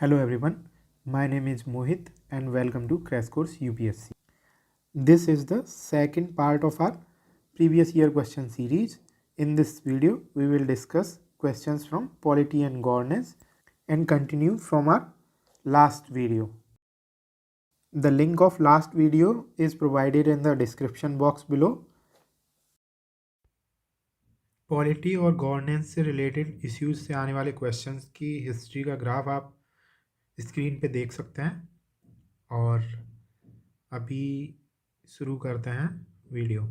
Hello everyone, my name is Mohit and welcome to Crash Course UPSC. This is the second part of our previous year question series. In this video, we will discuss questions from polity and governance and continue from our last video. The link of last video is provided in the description box below. Polity और governance से related issues से आने वाले questions की history का graph आप screen पे देख सकते हैं और अभी शुरू करते हैं video.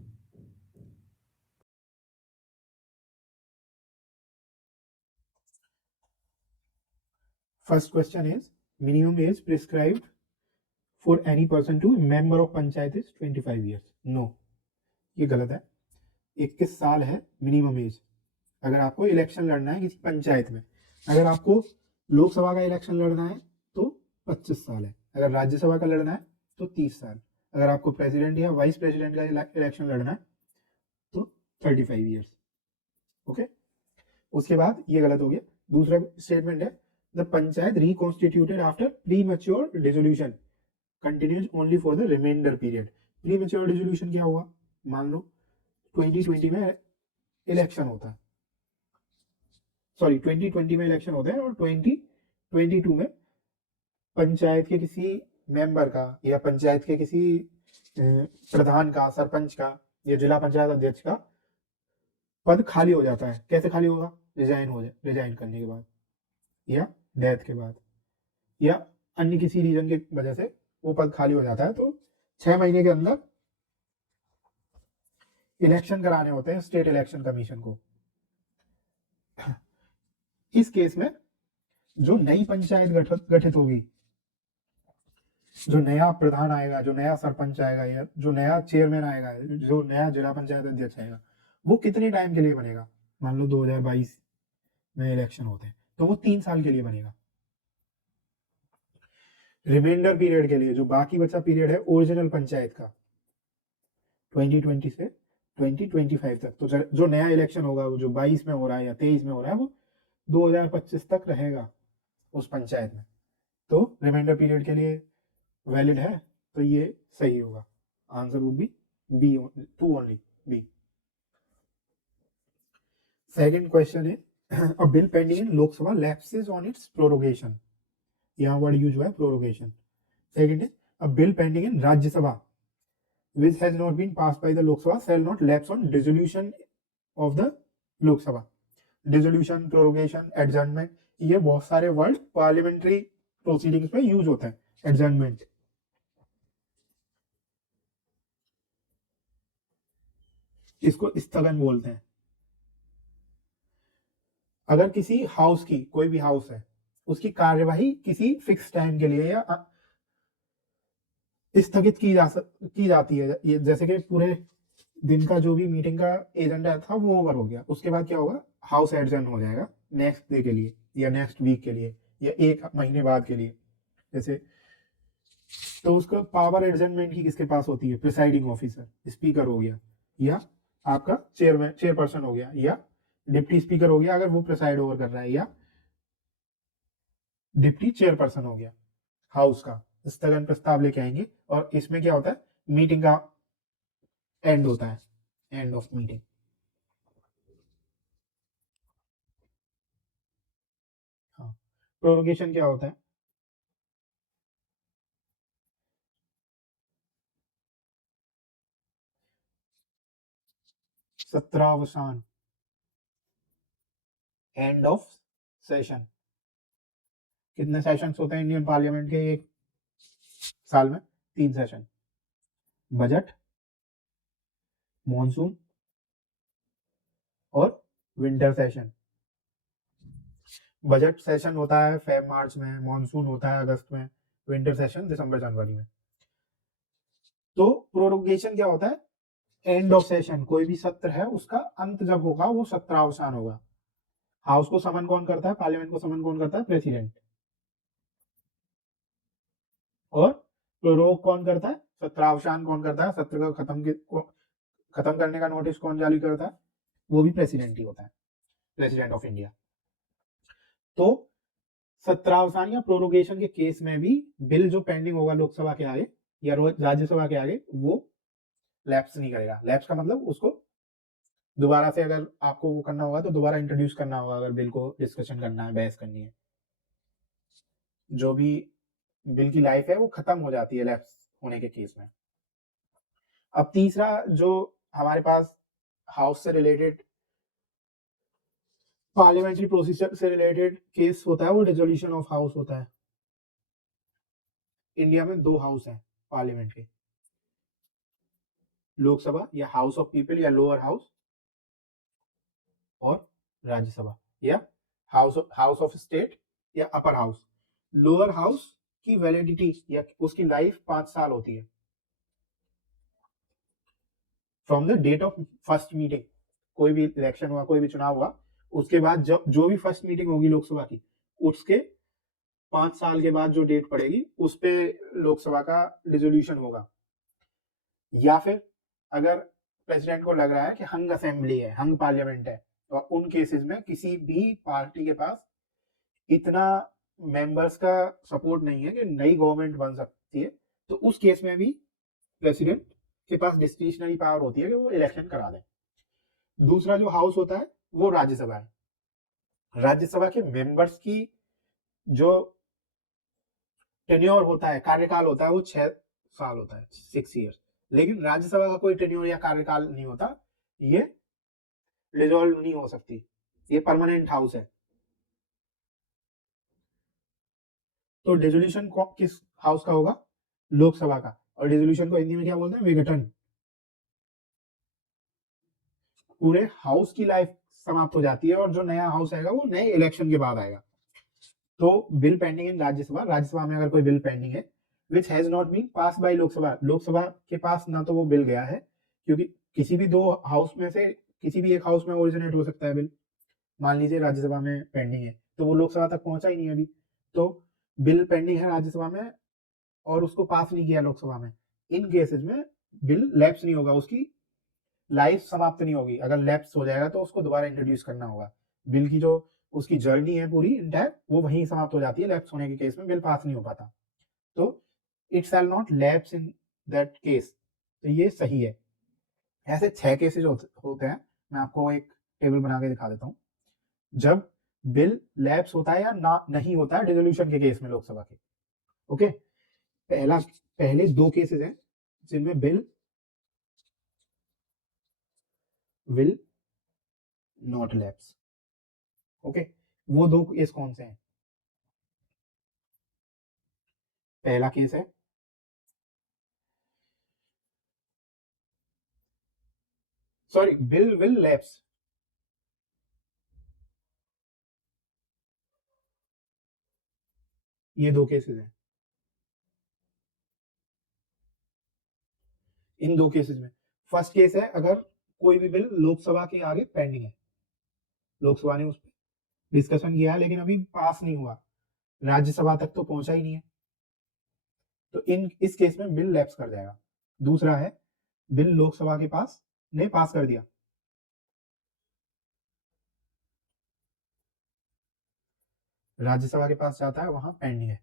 First question is minimum age prescribed for any person to member of panchayat is 25 years. No, ये गलत है। 21 साल है मिनिमम एज अगर आपको इलेक्शन लड़ना है किसी पंचायत में। अगर आपको लोकसभा का इलेक्शन लड़ना है तो 25 साल है। अगर राज्यसभा का लड़ना है तो 30 साल। अगर आपको प्रेसिडेंट या वाइस प्रेसिडेंट का इलेक्शन लड़ना है तो 35 ईयर्स। ओके, उसके बाद ये गलत हो गया। दूसरा स्टेटमेंट है the panchayat reconstituted after premature dissolution continues only for the remainder period. Premature dissolution क्या हुआ? मान लो 2020 में इलेक्शन होता है, सॉरी 2020 में इलेक्शन होता है और 2022 में पंचायत के किसी मेंबर का या पंचायत के किसी प्रधान का, सरपंच का या जिला पंचायत अध्यक्ष का पद खाली हो जाता है। कैसे खाली होगा? रिजाइन करने के बाद या डेथ के बाद या अन्य किसी रीजन की वजह से वो पद खाली हो जाता है, तो 6 महीने के अंदर इलेक्शन कराने होते हैं स्टेट इलेक्शन कमीशन को। इस केस में जो नई पंचायत गठित होगी, जो नया प्रधान आएगा, जो नया सरपंच आएगा या जो नया चेयरमैन आएगा, जो नया जिला पंचायत अध्यक्ष आएगा, वो कितने टाइम के लिए बनेगा? मान लो 2022 में इलेक्शन होते हैं तो वो 3 साल के लिए बनेगा। रिमाइंडर पीरियड के लिए जो बाकी बचा पीरियड है ओरिजिनल पंचायत का 2020 से 2025 तक, तो जो नया इलेक्शन होगा वो जो 22 में हो रहा है या 23 में हो रहा है वो 2025 तक रहेगा उस पंचायत में। तो रिमाइंडर पीरियड के लिए वैलिड है, तो ये सही होगा। Answer would be B, 2 only, B. Second question है a bill pending in Lok Sabha lapses on its prorogation. यहाँ वर्ड यूज हुआ है प्रोरोगेशन। सेकंड है a bill pending in Rajya Sabha which has not been passed by the Lok Sabha shall not lapse on dissolution of the Lok Sabha. Dissolution, prorogation, adjournment, ये बहुत सारे word parliamentary proceedings में use होते हैं। Adjournment, इसको स्थगन बोलते हैं। अगर किसी हाउस की, कोई भी हाउस है, उसकी कार्यवाही किसी फिक्स टाइम के लिए या स्थगित की जाती है, ये जैसे कि पूरे दिन का जो भी मीटिंग का एजेंडा था वो ओवर हो गया, उसके बाद क्या होगा? हाउस एडजर्न हो जाएगा नेक्स्ट डे के लिए या नेक्स्ट वीक के लिए या 1 महीने बाद के लिए जैसे। तो उसका पावर एडजर्नमेंट की किसके पास होती है? प्रिसाइडिंग ऑफिसर, स्पीकर हो गया या आपका चेयरपर्सन हो गया या डिप्टी स्पीकर हो गया अगर वो प्रिसाइड ओवर कर रहा है, या डिप्टी चेयरपर्सन हो गया। हाउस का स्थगन प्रस्ताव लेके आएंगे और इसमें क्या होता है? मीटिंग का एंड होता है, एंड ऑफ मीटिंग। हाँ, प्रोरोगेशन क्या होता है? सत्रावसान, एंड ऑफ सेशन। कितने सेशंस होते हैं इंडियन पार्लियामेंट के एक साल में? 3 सेशन, बजट, मॉनसून और विंटर सेशन। बजट सेशन होता है फेब मार्च में, मॉनसून होता है अगस्त में, विंटर सेशन दिसंबर जनवरी में। तो प्रोरोगेशन क्या होता है? एंड ऑफ सेशन, कोई भी सत्र है उसका अंत जब होगा वो सत्रावसान होगा। हाउस को समन कौन करता है? पार्लियामेंट को समन कौन करता है? प्रेसिडेंट। और प्रोरोग कौन करता है? सत्रावसान कौन करता है? सत्र का खत्म करने का नोटिस कौन जारी करता है? वो भी प्रेसिडेंट ही होता है, प्रेसिडेंट ऑफ इंडिया। तो सत्रावसान या प्रोरोगेशन के केस में भी बिल जो पेंडिंग होगा लोकसभा के आगे या राज्यसभा के आगे वो लैप्स नहीं करेगा। लैप्स का मतलब उसको दोबारा से अगर आपको वो करना होगा तो दोबारा इंट्रोड्यूस करना होगा, अगर बिल को डिस्कशन करना है, बहस करनी है, जो भी बिल की लाइफ है वो खत्म हो जाती है लैप्स होने के केस में। अब तीसरा जो हमारे पास हाउस से रिलेटेड, पार्लियामेंट्री प्रोसीजर से रिलेटेड केस होता है वो डिसोल्यूशन ऑफ हाउस होता है। इंडिया में 2 हाउस हैं पार्लियामेंट के, लोकसभा या हाउस ऑफ पीपल या लोअर हाउस, और राज्यसभा या हाउस ऑफ स्टेट या अपर हाउस। लोअर हाउस की वैलिडिटी या उसकी लाइफ 5 साल होती है from the date of first meeting. कोई भी इलेक्शन हुआ, कोई भी चुनाव हुआ, उसके बाद जब जो भी फर्स्ट मीटिंग होगी लोकसभा की, उसके 5 साल के बाद जो डेट पड़ेगी उस पे लोकसभा का डिसोल्यूशन होगा। या फिर अगर प्रेसिडेंट को लग रहा है कि हंग असेंबली है, हंग पार्लियामेंट है, तो उन केसेस में किसी भी पार्टी के पास इतना मेंबर्स का सपोर्ट नहीं है कि नई गवर्नमेंट बन सकती है, तो उस केस में भी प्रेसिडेंट के पास डिस्क्रिशनरी पावर होती है कि वो इलेक्शन करा दें। दूसरा जो हाउस होता है वो राज्यसभा है। राज्यसभा के मेंबर्स की जो टेन्योर होता है, कार्यकाल होता है, वो 6 साल होता है, 6 ईयर्स। लेकिन राज्यसभा का कोई टेन्योर या कार्यकाल नहीं होता, ये डिसॉल्व नहीं हो सकती, ये परमानेंट हाउस है। तो डिसोल्यूशन किस हाउस का होगा? लोकसभा का। और डिसोल्यूशन को हिंदी में क्या बोलते हैं? विघटन। पूरे हाउस की लाइफ समाप्त हो जाती है और जो नया हाउस आएगा वो नए इलेक्शन के बाद आएगा। तो bill pending in Rajya Sabha, Rajya Sabha में अगर कोई बिल पेंडिंग है which has not been pass by Lok Sabha, Lok Sabha के पास ना तो वो बिल गया है, क्योंकि किसी भी 2 हाउस में से किसी भी एक हाउस में ओरिजिनेट हो सकता है बिल। मान लीजिए राज्यसभा में पेंडिंग है तो वो लोकसभा तक पहुंचा ही नहीं अभी, तो बिल पेंडिंग है राज्यसभा में और उसको पास नहीं किया लोकसभा में, इन केसेस में बिल लैप्स नहीं होगा, उसकी लाइफ समाप्त नहीं होगी। अगर लैप्स हो जाएगा तो उसको दोबारा इंट्रोड्यूस करना होगा। बिल की जो उसकी जर्नी है पूरी इंटायर, वो वहीं समाप्त हो जाती है। लैप्स होने के केस में बिल पास नहीं हो पाता, तो it shall not lapse in that case. तो ये सही है। ऐसे 6 केसेस होते हैं, मैं आपको एक टेबल बना के दिखा देता हूँ जब बिल लैप्स होता है या ना नहीं होता है डिसोल्यूशन के केस में लोकसभा के। ओके, पहले 2 केसेस हैं जिनमें bill will not lapse. Okay, वो 2 केस कौन से हैं? पहला केस है सॉरी बिल विल लैप्स, ये 2 केसेस हैं। इन 2 केसेस में फर्स्ट केस है अगर कोई भी बिल लोकसभा के आगे पेंडिंग है, लोकसभा ने उस पर डिस्कशन किया है लेकिन अभी पास नहीं हुआ, राज्यसभा तक तो पहुंचा ही नहीं है, तो इस केस में बिल लैप्स कर जाएगा। दूसरा है बिल लोकसभा के पास ने पास कर दिया, राज्यसभा के पास जाता है, वहां पेंडिंग है,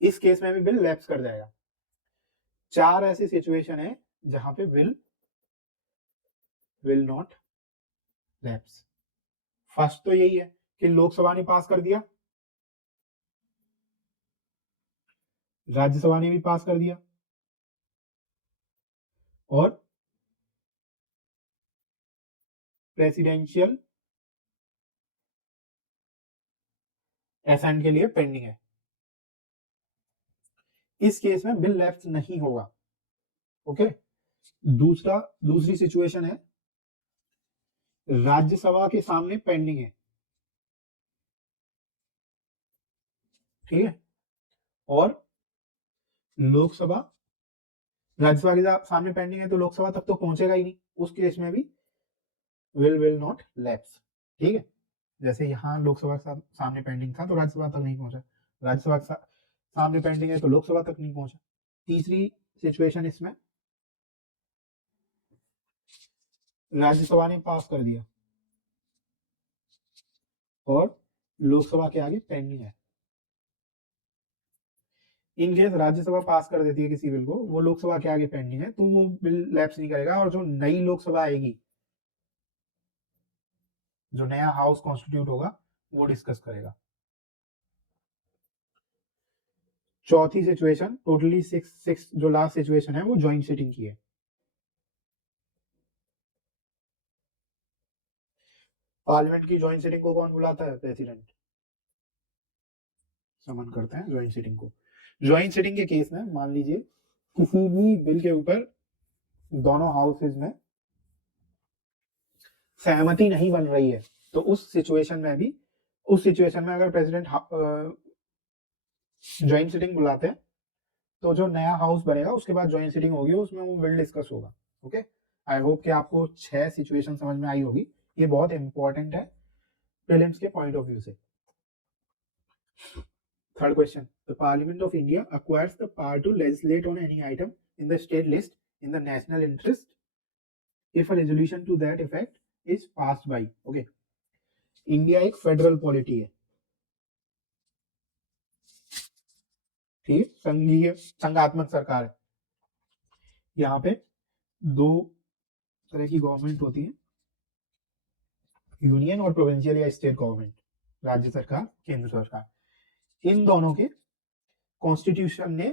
इस केस में भी बिल लैप्स कर जाएगा। 4 ऐसी सिचुएशन है जहां पे bill will not lapse. First तो यही है कि लोकसभा ने पास कर दिया, राज्यसभा ने भी पास कर दिया, और प्रेसिडेंशियल एसेंट के लिए पेंडिंग है। इस केस में बिल लैप्स नहीं होगा। ओके, दूसरी सिचुएशन है राज्यसभा के सामने पेंडिंग है, ठीक है, और लोकसभा राज्यसभा के सामने पेंडिंग है तो लोकसभा तक तो पहुंचेगा ही नहीं, उस केस में भी विल नॉट लैप्स। ठीक है, जैसे यहाँ लोकसभा के सामने पेंडिंग था तो राज्यसभा तक नहीं पहुंचा, राज्यसभा के सामने पेंडिंग है तो लोकसभा तक नहीं पहुंचा। तीसरी सिचुएशन इसमें राज्यसभा ने पास कर दिया और लोकसभा के आगे पेंडिंग है। इन केस राज्यसभा पास कर देती है किसी बिल को, वो लोकसभा के आगे पेंडिंग है, तो वो बिल लैप्स नहीं करेगा, और जो नई लोकसभा आएगी, जो नया हाउस कॉन्स्टिट्यूट होगा, वो डिस्कस करेगा। चौथी सिचुएशन, टोटली सिक्स जो लास्ट सिचुएशन है वो ज्वाइंट सिटिंग की है। पार्लियामेंट की ज्वाइंट सिटिंग को कौन बुलाता है? प्रेसिडेंट समन करते हैं ज्वाइंट सिटिंग को। ज्वाइंट सिटिंग के केस में मान लीजिए किसी भी बिल के ऊपर दोनों हाउसेज में सहमति नहीं बन रही है, तो उस सिचुएशन में अगर प्रेसिडेंट ज्वाइंट सिटिंग बुलाते हैं, तो जो नया हाउस बनेगा उसके बाद ज्वाइंट सिटिंग होगी, उसमें वो बिल डिस्कस होगा। ओके, आई होप कि आपको 6 सिचुएशन समझ में आई होगी। ये बहुत इंपॉर्टेंट है प्रीलिम्स के पॉइंट ऑफ व्यू से। Third question, the parliament of India acquires the power to legislate on any item in the state list in the national interest if a resolution to that effect is passed by। Okay, India एक federal polity है, ठीक, संघात्मक सरकार है। यहाँ पे दो तरह की गवर्नमेंट होती है, यूनियन और प्रोविंशियल या स्टेट गवर्नमेंट, राज्य सरकार, केंद्र सरकार। इन दोनों के कॉन्स्टिट्यूशन ने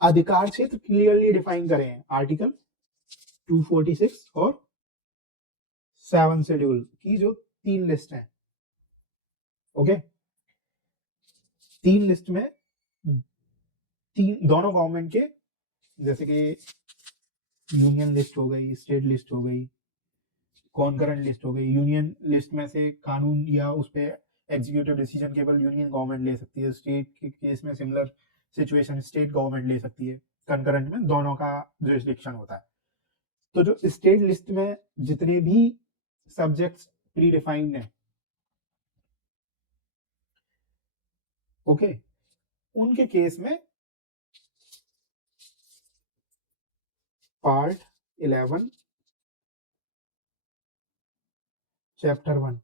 अधिकार क्षेत्र क्लियरली डिफाइन करे हैं, आर्टिकल 246 और 7 शेड्यूल की जो 3 लिस्ट है। ओके, 3 लिस्ट में दोनों गवर्नमेंट के, जैसे कि यूनियन लिस्ट हो गई, स्टेट लिस्ट हो गई, कॉन्करेंट लिस्ट हो गई। यूनियन लिस्ट में से कानून या उस पे एग्जीक्यूटिव डिसीजन केवल यूनियन गवर्नमेंट ले सकती है। स्टेट के केस में सिमिलर सिचुएशन, स्टेट गवर्नमेंट ले सकती है। कंकरेंट में दोनों का जुरिस्डिक्शन होता है। तो जो स्टेट लिस्ट में जितने भी सब्जेक्ट्स प्री डिफाइंड है, ओके, उनके केस में पार्ट 11 चैप्टर 1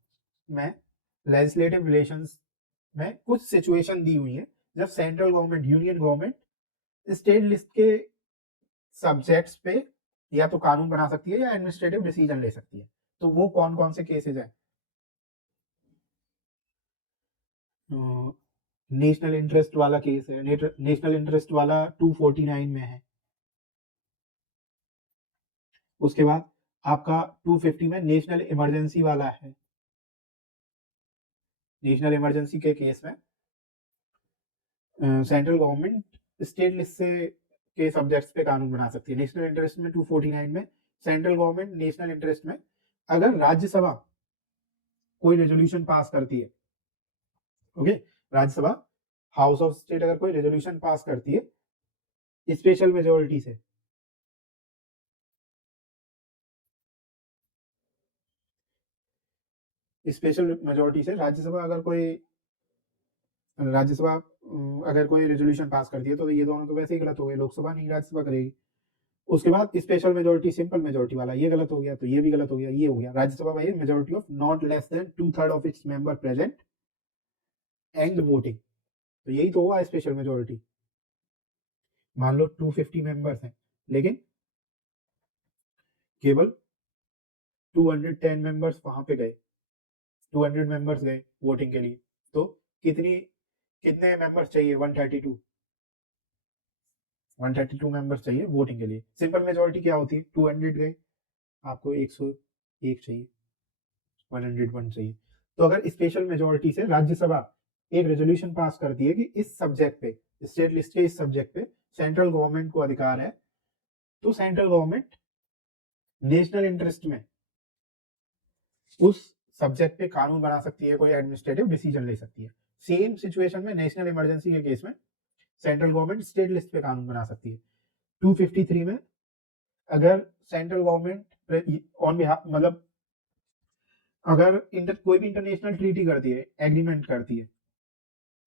में लेजिस्लेटिव रिलेशंस में कुछ सिचुएशन दी हुई है जब central government, union government state list के सब्जेक्ट्स पे या तो कानून बना सकती है या एडमिनिस्ट्रेटिव डिसीजन ले सकती है। तो वो कौन कौन से केसेस हैं? नेशनल इंटरेस्ट वाला केस है, नेशनल इंटरेस्ट वाला 249 में है। उसके बाद आपका 250 में नेशनल इमरजेंसी वाला है। नेशनल इमरजेंसी के केस में सेंट्रल गवर्नमेंट स्टेट लिस्ट से के सब्जेक्ट्स पे कानून बना सकती है। नेशनल इंटरेस्ट में 249 में सेंट्रल गवर्नमेंट नेशनल इंटरेस्ट में अगर राज्यसभा कोई रेजोल्यूशन पास करती है, okay, Rajya Sabha house of state अगर कोई रेजोल्यूशन पास करती है स्पेशल मेजोरिटी से, स्पेशल मेजोरिटी से राज्यसभा अगर कोई रेजोल्यूशन पास करती है, तो ये दोनों तो वैसे ही गलत हो गए, लोकसभा नहीं राज्यसभा करेगी। उसके बाद स्पेशल मेजोरिटी, सिंपल मेजोरिटी वाला, ये गलत हो गया, तो ये भी गलत हो गया, ये हो गया। राज्यसभा भाई majority of not less than 2/3 of its member present and voting, तो यही तो हुआ स्पेशल मेजोरिटी। मान लो 250 मेंबर्स हैं, लेकिन केवल 210 मेंबर्स वहां पे गए, 200 मेंबर्स गए वोटिंग के लिए, तो कितने मेंबर्स चाहिए? 132 मेंबर्स चाहिए वोटिंग के लिए। सिंपल मेजोरिटी क्या होती है? 200 गए, आपको 101 चाहिए, 101 चाहिए। तो अगर स्पेशल मेजोरिटी से राज्यसभा एक रेजोल्यूशन पास करती है कि इस सब्जेक्ट पे, स्टेट लिस्ट के इस सब्जेक्ट पे सेंट्रल गवर्नमेंट को अधिकार है, तो सेंट्रल गवर्नमेंट नेशनल इंटरेस्ट में उस सब्जेक्ट पे कानून बना सकती है, कोई एडमिनिस्ट्रेटिव डिसीजन ले सकती है। सेम सिचुएशन में नेशनल इमरजेंसी के केस में सेंट्रल गवर्नमेंट स्टेट लिस्ट पे कानून बना सकती है। 253 में अगर सेंट्रल गवर्नमेंट ऑन बिहाफ, मतलब अगर कोई भी इंटरनेशनल ट्रीटी करती है, एग्रीमेंट करती है,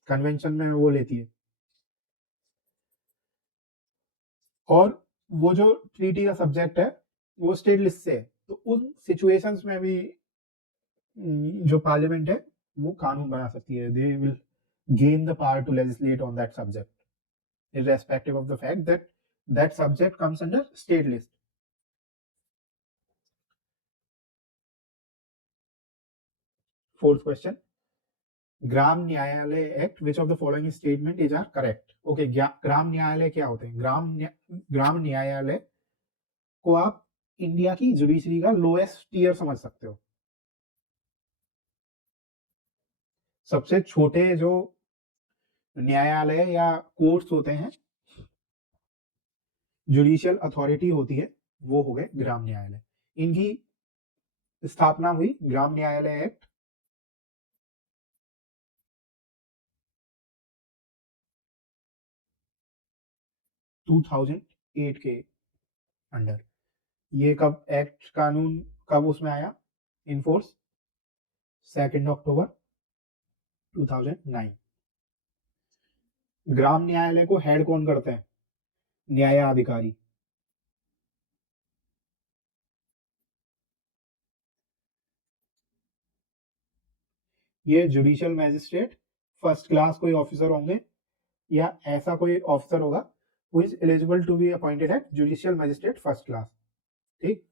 कन्वेंशन में वो लेती है, और वो जो ट्रीटी का सब्जेक्ट है वो स्टेट लिस्ट से है, तो उन सिचुएशंस में भी जो पार्लियामेंट है वो कानून बना सकती है. They will gain the power to legislate on that subject, irrespective of the fact that that subject comes under state list. Fourth question, Gram Nyayalaya act, which of the following statement is are correct. Okay, Gram Nyayalaya क्या होते हैं? ग्राम न्यायालय को आप India की judiciary का lowest tier समझ सकते हो. सबसे छोटे जो न्यायालय या कोर्ट्स होते हैं, जुडिशियल अथॉरिटी होती है, वो हो गए ग्राम न्यायालय. इनकी स्थापना हुई ग्राम न्यायालय एक्ट 2008 के अंडर. ये कब एक्ट कानून कब उसमें आया इन फोर्स? 2 अक्टूबर 2009. ग्राम न्यायालय को हेड कौन करते हैं? न्यायाधिकारी. ये जुडिशियल मैजिस्ट्रेट फर्स्ट क्लास कोई ऑफिसर होंगे या ऐसा कोई ऑफिसर होगा who is eligible to be appointed at judicial magistrate first class. ठीक.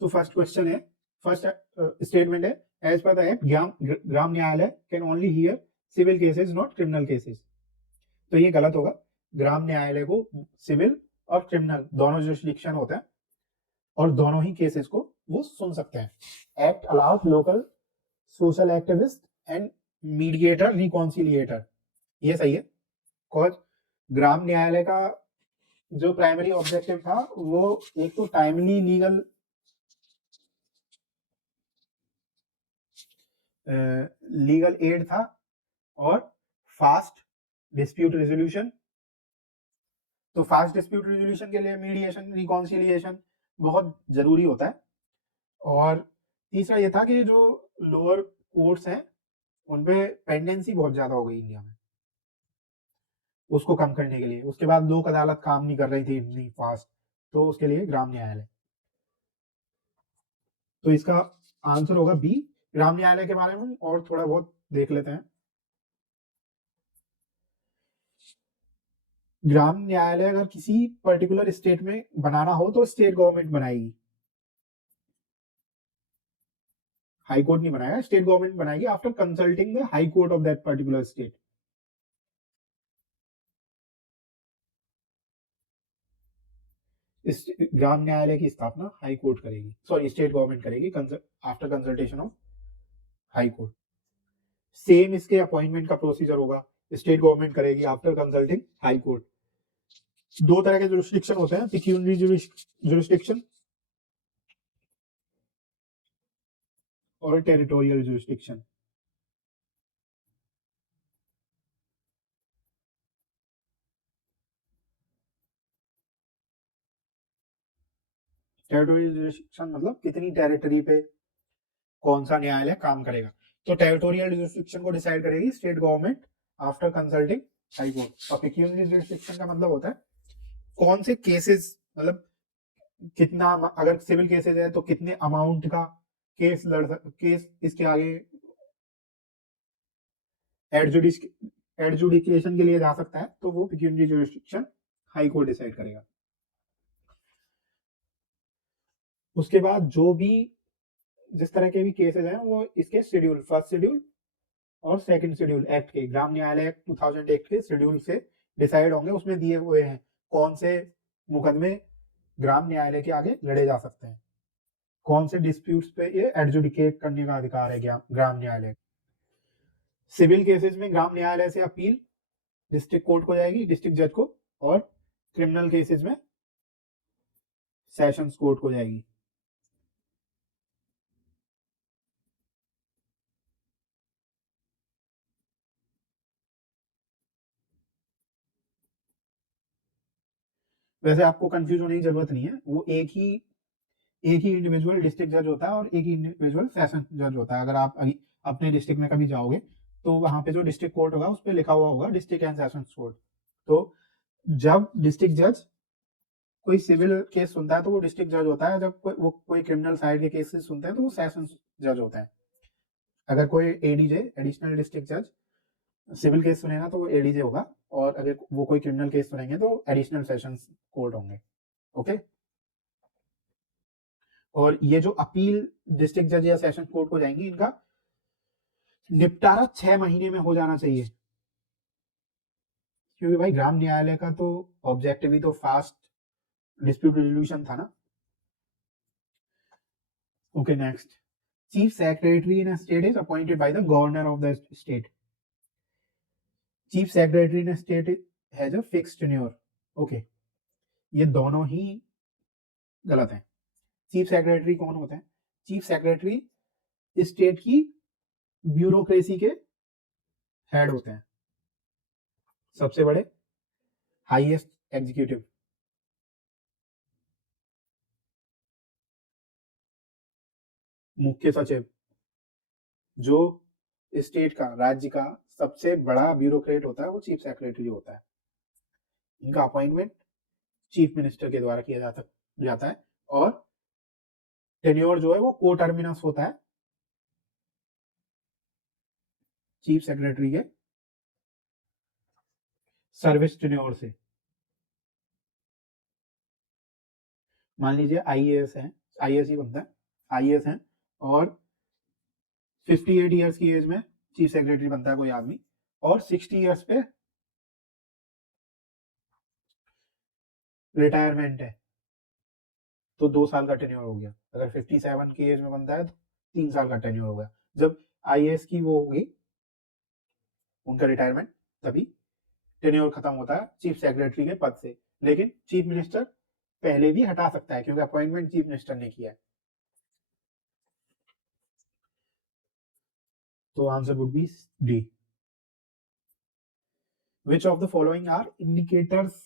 तो फर्स्ट क्वेश्चन है, फर्स्ट स्टेटमेंट है, as per the act Gram Nyayalaya can only hear civil cases not criminal cases. तो ये गलत होगा. ग्राम न्यायालय को सिविल और क्रिमिनल दोनों जुरिस्डिक्शन होता है और दोनों ही केसेस को वो सुन सकते हैं. Act allowed local social activist and mediator reconciliator. ये सही है. कॉज ग्राम न्यायालय का जो प्राइमरी ऑब्जेक्टिव था वो एक तो टाइमली लीगल एड था और फास्ट डिस्प्यूट रेजोल्यूशन. तो फास्ट डिस्प्यूट रेजोल्यूशन के लिए मीडिएशन रिकॉन्सिलिएशन बहुत जरूरी होता है. और तीसरा ये था कि जो लोअर कोर्ट्स हैं उन पे पेंडेंसी बहुत ज्यादा हो गई इंडिया में, उसको कम करने के लिए. उसके बाद लोक अदालत काम नहीं कर रही थी इतनी फास्ट, तो उसके लिए ग्राम न्यायालय. तो इसका आंसर होगा बी. ग्राम न्यायालय के बारे में और थोड़ा बहुत देख लेते हैं. ग्राम न्यायालय अगर किसी पर्टिकुलर स्टेट में बनाना हो तो स्टेट गवर्नमेंट बनाएगी. हाई कोर्ट नहीं बनाएगा, स्टेट गवर्नमेंट बनाएगी after consulting the high court of that particular state. ग्राम न्यायालय की स्थापना हाई कोर्ट करेगी, सॉरी स्टेट गवर्नमेंट करेगी after consultation of high court. Same इसके अपॉइंटमेंट का प्रोसीजर होगा, स्टेट गवर्नमेंट करेगी आफ्टर कंसल्टिंग हाई कोर्ट. दो तरह के जुरिस्डिक्शन होते हैं, पिक्यूनरी जुरिस्डिक्शन और टेरिटोरियल जुरिस्डिक्शन. टेरिटोरियल जुरिस्डिक्शन मतलब कितनी टेरिटरी पे कौन सा न्यायालय काम करेगा. तो टेरिटोरियल जुरिस्डिक्शन को डिसाइड करेगी state government after consulting high court. और पिक्यूनरी जुरिस्डिक्शन का मतलब होता है कौन से केसेस, मतलब कितना, अगर सिविल केसेस है तो कितने अमाउंट का केस इसके आगे एडजुडिकेशन के लिए जा सकता है, तो वो pecuniary jurisdiction high court decide करेगा. उसके बाद जो भी जिस तरह के भी केसेस हैं वो इसके शेड्यूल, फर्स्ट शेड्यूल और सेकंड शेड्यूल एक्ट के, ग्राम न्यायालय एक्ट 2008 के शेड्यूल से डिसाइड होंगे. उसमें दिए हुए हैं कौन से मुकदमे ग्राम न्यायालय के आगे लड़े जा सकते हैं, कौन से डिस्प्यूट्स पे ये एडजुडिकेट करने का अधिकार है ग्राम न्यायालय. सिविल केसेस में ग्राम न्यायालय से अपील डिस्ट्रिक्ट कोर्ट को जाएगी, डिस्ट्रिक्ट जज को, और क्रिमिनल केसेस में सेशंस कोर्ट को जाएगी. वैसे आपको कंफ्यूज होने की जरूरत नहीं है, वो एक ही इंडिविजुअल डिस्ट्रिक्ट जज होता है और एक ही इंडिविजुअल सेशन जज होता है. अगर आप अपने डिस्ट्रिक्ट में कभी जाओगे तो वहां पे जो डिस्ट्रिक्ट कोर्ट होगा उस पर लिखा हुआ होगा डिस्ट्रिक्ट एंड सेशंस कोर्ट. तो जब डिस्ट्रिक्ट जज कोई सिविल केस सुनता है तो वो डिस्ट्रिक्ट जज होता है, जब वो कोई क्रिमिनल साइड के केसेस सुनते हैं तो वो सेशन जज होता है। अगर कोई एडीजे एडिशनल डिस्ट्रिक्ट जज सिविल केस सुनेगा तो वो एडीजे होगा, और अगर वो कोई क्रिमिनल केस सुनेंगे तो एडिशनल सेशंस कोर्ट होंगे। ओके, और ये जो अपील डिस्ट्रिक्ट जज या सेशन कोर्ट को जाएंगी, इनका निपटारा 6 महीने में हो जाना चाहिए, क्योंकि भाई ग्राम न्यायालय का तो ऑब्जेक्टिव ही तो फास्ट डिस्प्यूट रेजोल्यूशन था ना। Okay, next, chief secretary in a state is appointed by the governor of the state. Chief secretary in a state has a fixed tenure. Okay, ये दोनों ही गलत है। चीफ सेक्रेटरी कौन होता है? चीफ सेक्रेटरी स्टेट की ब्यूरोक्रेसी के head होते हैं, सबसे बड़े हाईएस्ट एग्जीक्यूटिव। मुख्य सचिव जो स्टेट का, राज्य का सबसे बड़ा ब्यूरोक्रेट होता है, वो चीफ सेक्रेटरी होता है। इनका अपॉइंटमेंट चीफ मिनिस्टर के द्वारा किया जाता है, और टेन्योर जो है वो कोटर्मिनस होता है चीफ सेक्रेटरी के सर्विस टेन्योर से। मान लीजिए आईएएस है, आईएएस ही बनता है, आईएएस है और 58 ईयर्स की एज में चीफ सेक्रेटरी बनता है कोई आदमी, और 60 ईयर्स पे रिटायरमेंट है तो 2 साल का टेन्योर हो गया। अगर 57 की एज में बनता है तो 3 साल का टेन्योर हो गया। जब आईएएस की वो होगी, उनका रिटायरमेंट, तभी टेन्योर खत्म होता है चीफ सेक्रेटरी के पद से। लेकिन चीफ मिनिस्टर पहले भी हटा सकता है, क्योंकि अपॉइंटमेंट चीफ मिनिस्टर ने किया है। तो answer would B D. Which of the following are indicators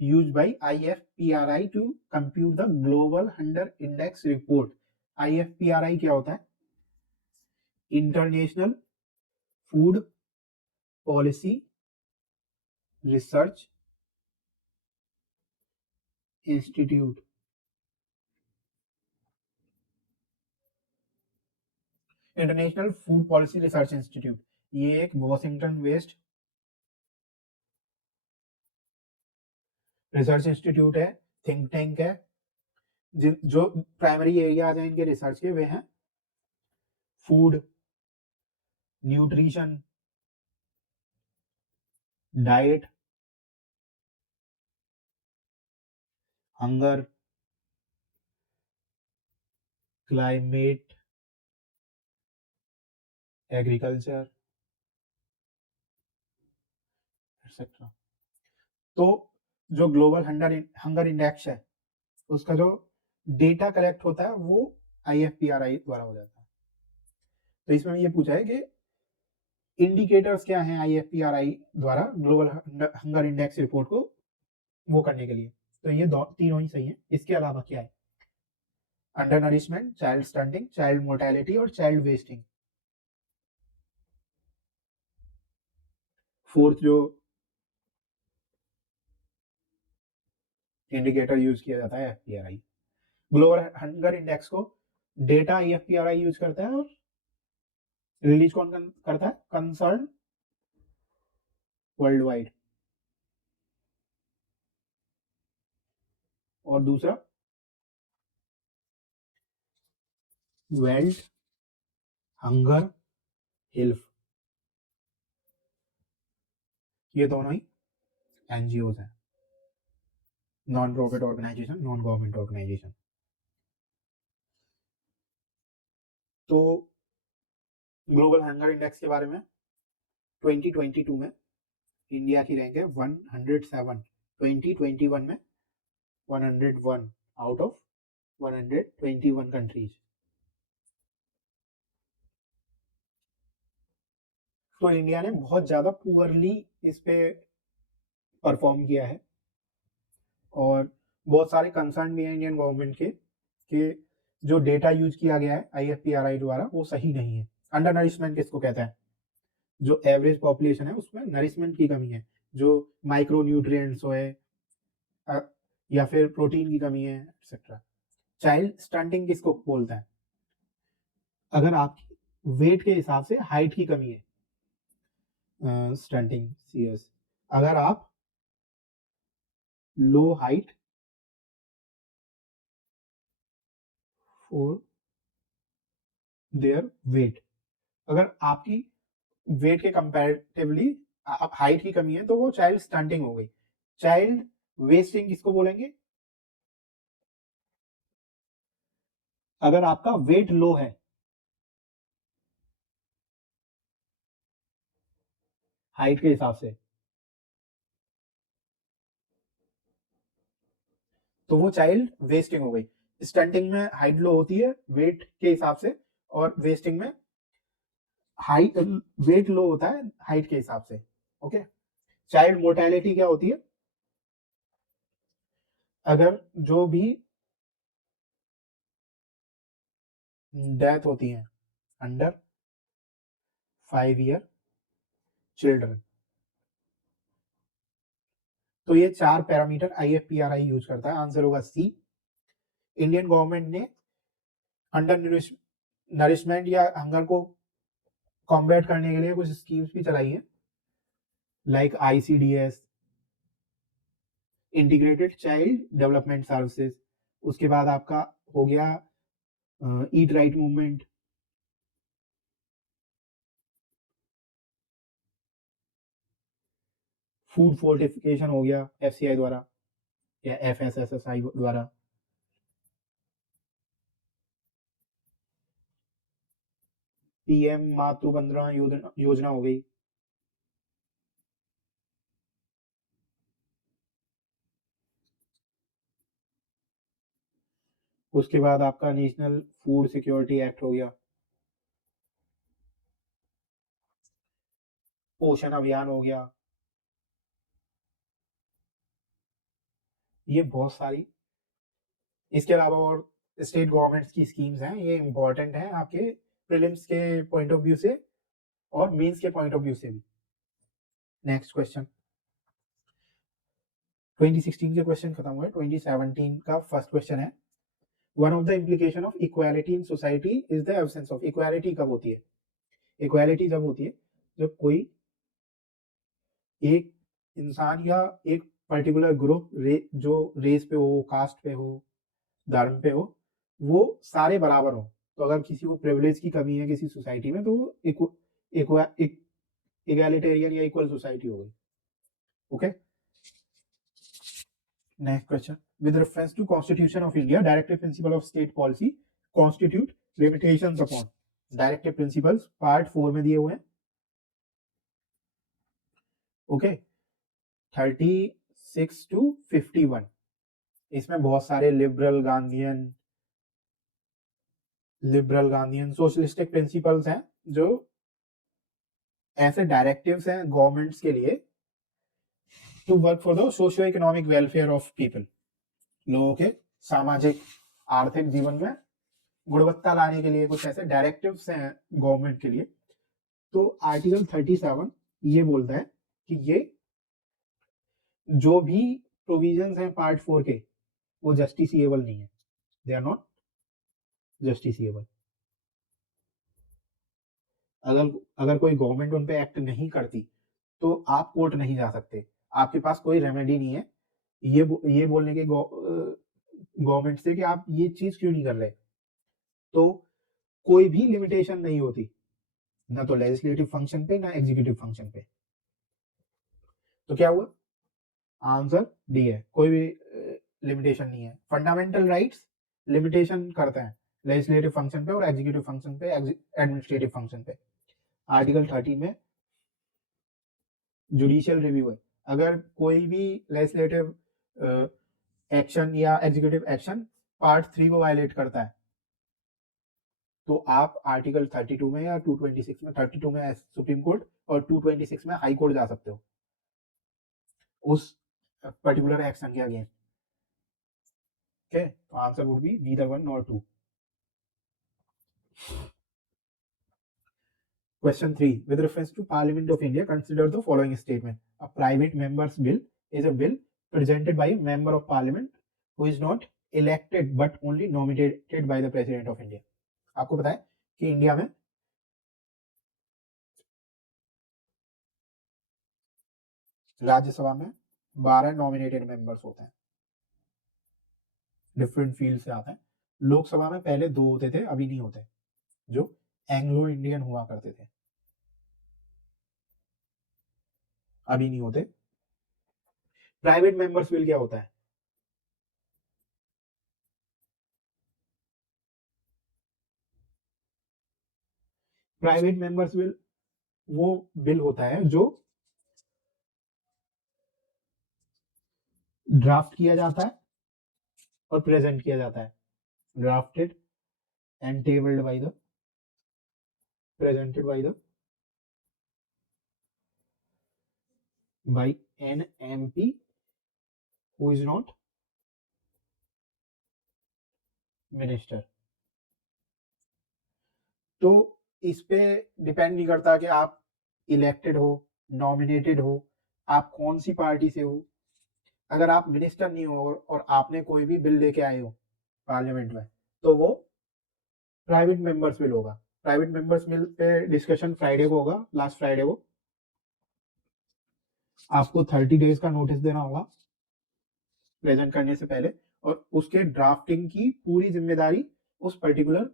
used by IFPRI to compute the Global Hunger Index report? IFPRI क्या होता है? International food policy research institute. International food policy research institute, ये एक Washington based research institute है, think tank है। जो primary areas हैं इनके रिसर्च के, वे हैं food, nutrition, diet, hunger, climate, agriculture etcetera. तो जो ग्लोबल हंगर इंडेक्स है, उसका जो डेटा कलेक्ट होता है वो IFPRI द्वारा हो जाता है। तो इसमें ये पूछा है कि इंडिकेटर्स क्या हैं IFPRI द्वारा ग्लोबल हंगर इंडेक्स रिपोर्ट को वो करने के लिए। तो ये तीनों ही सही है। इसके अलावा क्या है? Undernourishment, child stunting, child mortality और चाइल्ड वेस्टिंग। फोर्थ जो इंडिकेटर यूज किया जाता है FPRI। ग्लोबल हंगर इंडेक्स को डेटा IFPRI यूज करता है, और रिलीज कौन करता है? Concern Worldwide. और दूसरा वेल्थ हंगर हेल्थ, ये दोनों ही NGOs हैं, non profit organisation, non government organisation. तो ग्लोबल हंगर इंडेक्स के बारे में 2022 में इंडिया की रैंक है 107, 2021 में 101 आउट ऑफ 121 कंट्रीज। तो इंडिया ने बहुत ज्यादा पुअरली इस पे परफॉर्म किया है, और बहुत सारे कंसर्न भी हैं इंडियन गवर्नमेंट के कि जो डेटा यूज किया गया है IFPRI द्वारा वो सही नहीं है। अंडर नरिशमेंट किसको कहते हैं? जो एवरेज पॉपुलेशन है उसमें नरिशमेंट की कमी है, जो माइक्रो न्यूट्रिएंट्स हो, या फिर प्रोटीन की कमी है एक्सेट्रा। चाइल्ड स्टंटिंग किसको बोलते हैं? अगर आपकी वेट के हिसाब से हाइट की कमी है, स्टंटिंग सीएस। अगर आप लो हाइट फॉर देयर वेट, अगर आपकी वेट के कंपैरेटिवली आप हाइट की कमी है तो वो चाइल्ड स्टंटिंग हो गई। चाइल्ड वेस्टिंग किसको बोलेंगे? अगर आपका वेट लो है, हाइट के हिसाब से, तो वो चाइल्ड वेस्टिंग हो गई। स्टंटिंग में हाइट लो होती है वेट के हिसाब से, और वेस्टिंग में हाइट वेट लो होता है हाइट के हिसाब से। ओके। चाइल्ड मोर्टेलिटी क्या होती है? अगर जो भी डेथ होती है अंडर 5 ईयर चिल्ड्रन, तो ये 4 पैरामीटर IFPRI यूज करता है। आंसर होगा सी। इंडियन गवर्नमेंट ने अंडर नरिशमेंट या हंगर को कॉम्बैट करने के लिए कुछ स्कीम्स भी चलाई है, like ICDS, integrated child development services. उसके बाद आपका हो गया eat right movement, food fortification हो गया FCI द्वारा या FSSSI द्वारा, PM मातृ वंदना योजना हो गई। उसके बाद आपका नेशनल फूड सिक्योरिटी एक्ट हो गया, पोषण अभियान हो गया। ये बहुत सारी, इसके अलावा और स्टेट गवर्नमेंट्स की स्कीम्स हैं, ये इंपॉर्टेंट है आपके प्रीलिम्स के पॉइंट ऑफ व्यू से और मेंस के पॉइंट ऑफ व्यू से भी। नेक्स्ट क्वेश्चन, 2016 के क्वेश्चन खत्म हुए, 2017 का फर्स्ट क्वेश्चन है, one of the implication of equality in society is the absence of. Equality कब होती है? इक्वालिटी जब होती है जब कोई एक इंसान या एक पर्टिकुलर ग्रुप जो रेस पे हो, कास्ट पे हो, धर्म पे हो, वो सारे बराबर हो। तो अगर किसी को प्रिविलेज की कमी है किसी सोसाइटी में, तो वो इक्वालिटेरियन या इक्वल सोसाइटी हो गई। Okay. Next question, with reference to constitution of India, directive principle of state policy constitute limitations upon. Directive principles part 4 में दिए हुए हैं। ओके। 36 to 51, इसमें बहुत सारे लिबरल गांधीयन सोशलिस्टिक प्रिंसिपल्स हैं, जो ऐसे डायरेक्टिव्स हैं गवर्नमेंट्स के लिए to work for the socio economic welfare of people, लोगों के सामाजिक आर्थिक जीवन में गुणवत्ता लाने के लिए कुछ ऐसे डायरेक्टिव्स हैं गवर्नमेंट के लिए। तो आर्टिकल 37 ये बोलता है कि ये जो भी प्रोविजंस हैं पार्ट 4 के, वो जस्टिसिएबल नहीं है, दे आर नॉट जस्टिसिएबल। अगर कोई गवर्नमेंट उन पे एक्ट नहीं करती तो आप कोर्ट नहीं जा सकते, आपके पास कोई रेमेडी नहीं है ये बोलने के गवर्नमेंट से कि आप ये चीज क्यों नहीं कर रहे। तो कोई भी लिमिटेशन नहीं होती, ना तो लेजिस्लेटिव फंक्शन पे ना एग्जीक्यूटिव फंक्शन पे। तो क्या हुआ? आंसर डी है, कोई भी लिमिटेशन नहीं है। फंडामेंटल राइट्स लिमिटेशन करते हैं लेजिस्लेटिव फंक्शन पे और एग्जीक्यूटिव फंक्शन पे, एडमिनिस्ट्रेटिव फंक्शन पे। आर्टिकल 13 में जुडिशियल रिव्यू है, अगर कोई भी लेजिस्लेटिव एक्शन या एग्जीक्यूटिव एक्शन पार्ट 3 को वायलेट करता है, तो आप आर्टिकल 32 में या 226 में, 32 में सुप्रीम कोर्ट और 226 में हाई कोर्ट जा सकते हो उस पर्टिकुलर एक्शन के अगेंस्ट। ओके, तो answer would B neither 1 nor 2। Question 3, with reference to Parliament of India, consider the following statement: a private member's bill is a bill presented by a member of Parliament who is not elected but only nominated by the president of India. आपको पता है कि India में राज्यसभा में 12 nominated members होते हैं, different field से आते हैं। लोकसभा में पहले 2 होते थे, अभी नहीं होते, जो एंग्लो इंडियन हुआ करते थे, अभी नहीं होते। प्राइवेट मेंबर्स बिल क्या होता है? प्राइवेट मेंबर्स बिल वो बिल होता है जो ड्राफ्ट किया जाता है और प्रेजेंट किया जाता है, drafted and tabled by the, presented by an MP who is not minister. तो इस पे डिपेंड नहीं करता कि आप इलेक्टेड हो, नॉमिनेटेड हो, आप कौन सी पार्टी से हो। अगर आप मिनिस्टर नहीं हो और आपने कोई भी बिल लेके आए हो पार्लियामेंट में, तो वो प्राइवेट मेंबर्स बिल होगा। Private members bill pay discussion Friday को होगा, लास्ट फ्राइडे को। आपको 30 डेज का नोटिस देना होगा प्रेजेंट करने से पहले, और उसके ड्राफ्टिंग की पूरी जिम्मेदारी उस पर्टिकुलर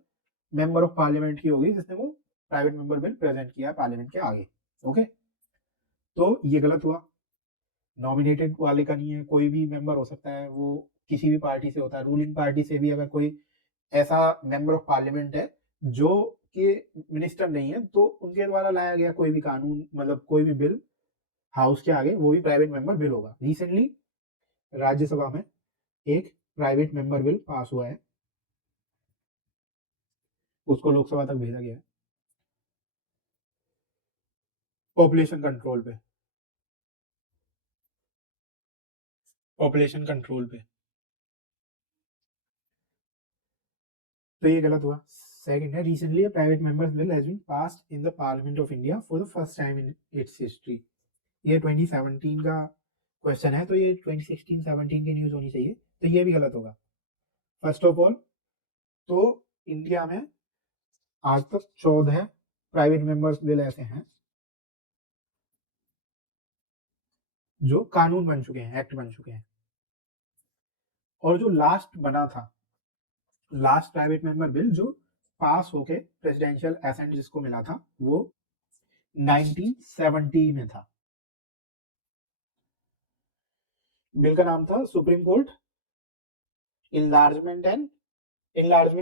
मेंबर ऑफ पार्लियामेंट की होगी जिसने वो प्राइवेट मेंबर बिल प्रेजेंट किया पार्लियामेंट के आगे। ओके, तो ये गलत हुआ, नॉमिनेटेड वाले का नहीं है, कोई भी मेंबर हो सकता है, वो किसी भी पार्टी से होता है। रूलिंग पार्टी से भी अगर कोई ऐसा मेंबर ऑफ पार्लियामेंट है जो कि मिनिस्टर नहीं है, तो उनके द्वारा लाया गया कोई भी कानून, मतलब कोई भी बिल हाउस के आगे, वो भी प्राइवेट मेंबर बिल होगा। रिसेंटली राज्यसभा में एक प्राइवेट मेंबर बिल पास हुआ है, उसको लोकसभा तक भेजा गया है, पॉपुलेशन कंट्रोल पे, पॉपुलेशन कंट्रोल पे। तो ये गलत हुआ। सेकंड है, recently private members bill has been passed in the parliament of India for the first time in its history. ये 2017 का क्वेश्चन है, तो ये 2016-17 की न्यूज होनी चाहिए, तो ये भी गलत होगा। फर्स्ट ऑफ ऑल, तो इंडिया में आज तक 14 प्राइवेट मेंबर्स बिल ऐसे हैं जो कानून बन चुके हैं, एक्ट बन चुके हैं। और जो लास्ट बना था, लास्ट प्राइवेट मेंबर बिल जो पास होके प्रेसिडेंशियल एसेंट जिसको मिला था, वो 1970 में था। बिल का नाम था supreme court enlargement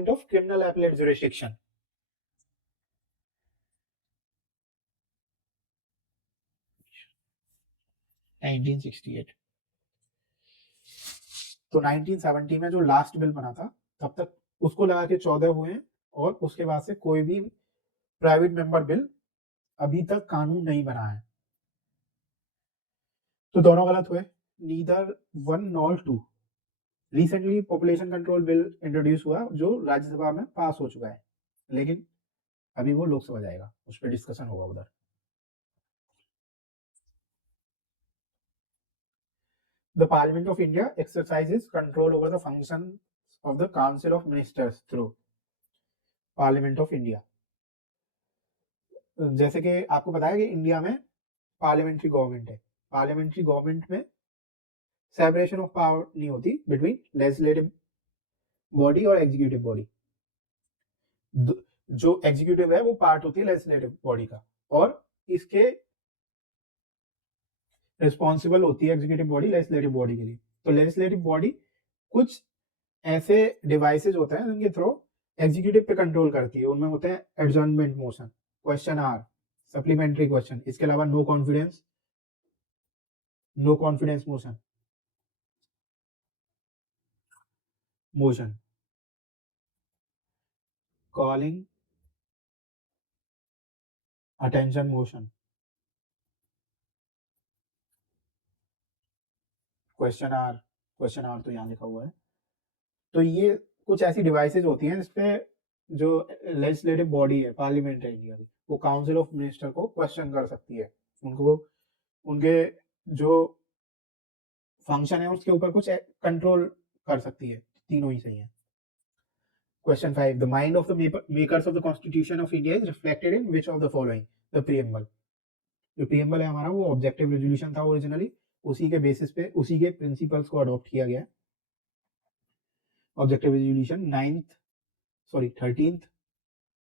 of criminal appellate jurisdiction। तो 1970 में जो लास्ट बिल बना था, तब तक उसको लगा के 14 हुए हैं, और उसके बाद से कोई भी प्राइवेट मेंबर बिल अभी तक कानून नहीं बना है। तो दोनों गलत हुए, neither 1 nor 2। Recently population control bill introduce हुआ जो राज्यसभा में पास हो चुका है, लेकिन अभी वो लोकसभा जाएगा, उस पर डिस्कशन होगा उधर। The Parliament of India exercises control over the functions of the Council of Ministers through Parliament of India। जैसे कि आपको पता है कि इंडिया में पार्लियामेंट्री गवर्नमेंट है, पार्लियामेंट्री गवर्नमेंट में सेपरेशन ऑफ पावर नहीं होती बिटवीन लेजिस्लेटिव बॉडी और एग्जीक्यूटिव बॉडी। जो एग्जीक्यूटिव है वो पार्ट होती है लेजिस्लेटिव बॉडी का, और इसके रिस्पॉन्सिबल होती है एग्जीक्यूटिव बॉडी लेजिस्लेटिव बॉडी के लिए। तो लेजिस्लेटिव बॉडी कुछ ऐसे डिवाइसेज होते हैं जिनके थ्रू एग्जीक्यूटिव पे कंट्रोल करती है। उनमें होते हैं adjournment motion, question hour, supplementary question, इसके अलावा no confidence motion, calling attention motion, question hour तो यहाँ लिखा हुआ है। तो ये कुछ ऐसी डिवाइसेज होती हैं जिसपे जो लेजिस्लेटिव बॉडी है, पार्लियामेंट है इंडिया की, वो काउंसिल ऑफ मिनिस्टर को क्वेश्चन कर सकती है, उनको उनके जो फंक्शन है उसके ऊपर कुछ कंट्रोल कर सकती है, तीनों ही सही है। Question 5, the mind of the makers of the constitution of India is reflected in which of the following? The preamble. जो प्रीएम्बल है हमारा वो ऑब्जेक्टिव रेजोल्यूशन था ओरिजिनली, उसी के बेसिस पे उसी के प्रिंसिपल्स को अडॉप्ट किया गया। ऑब्जेक्टिव रेजोल्यूशन 13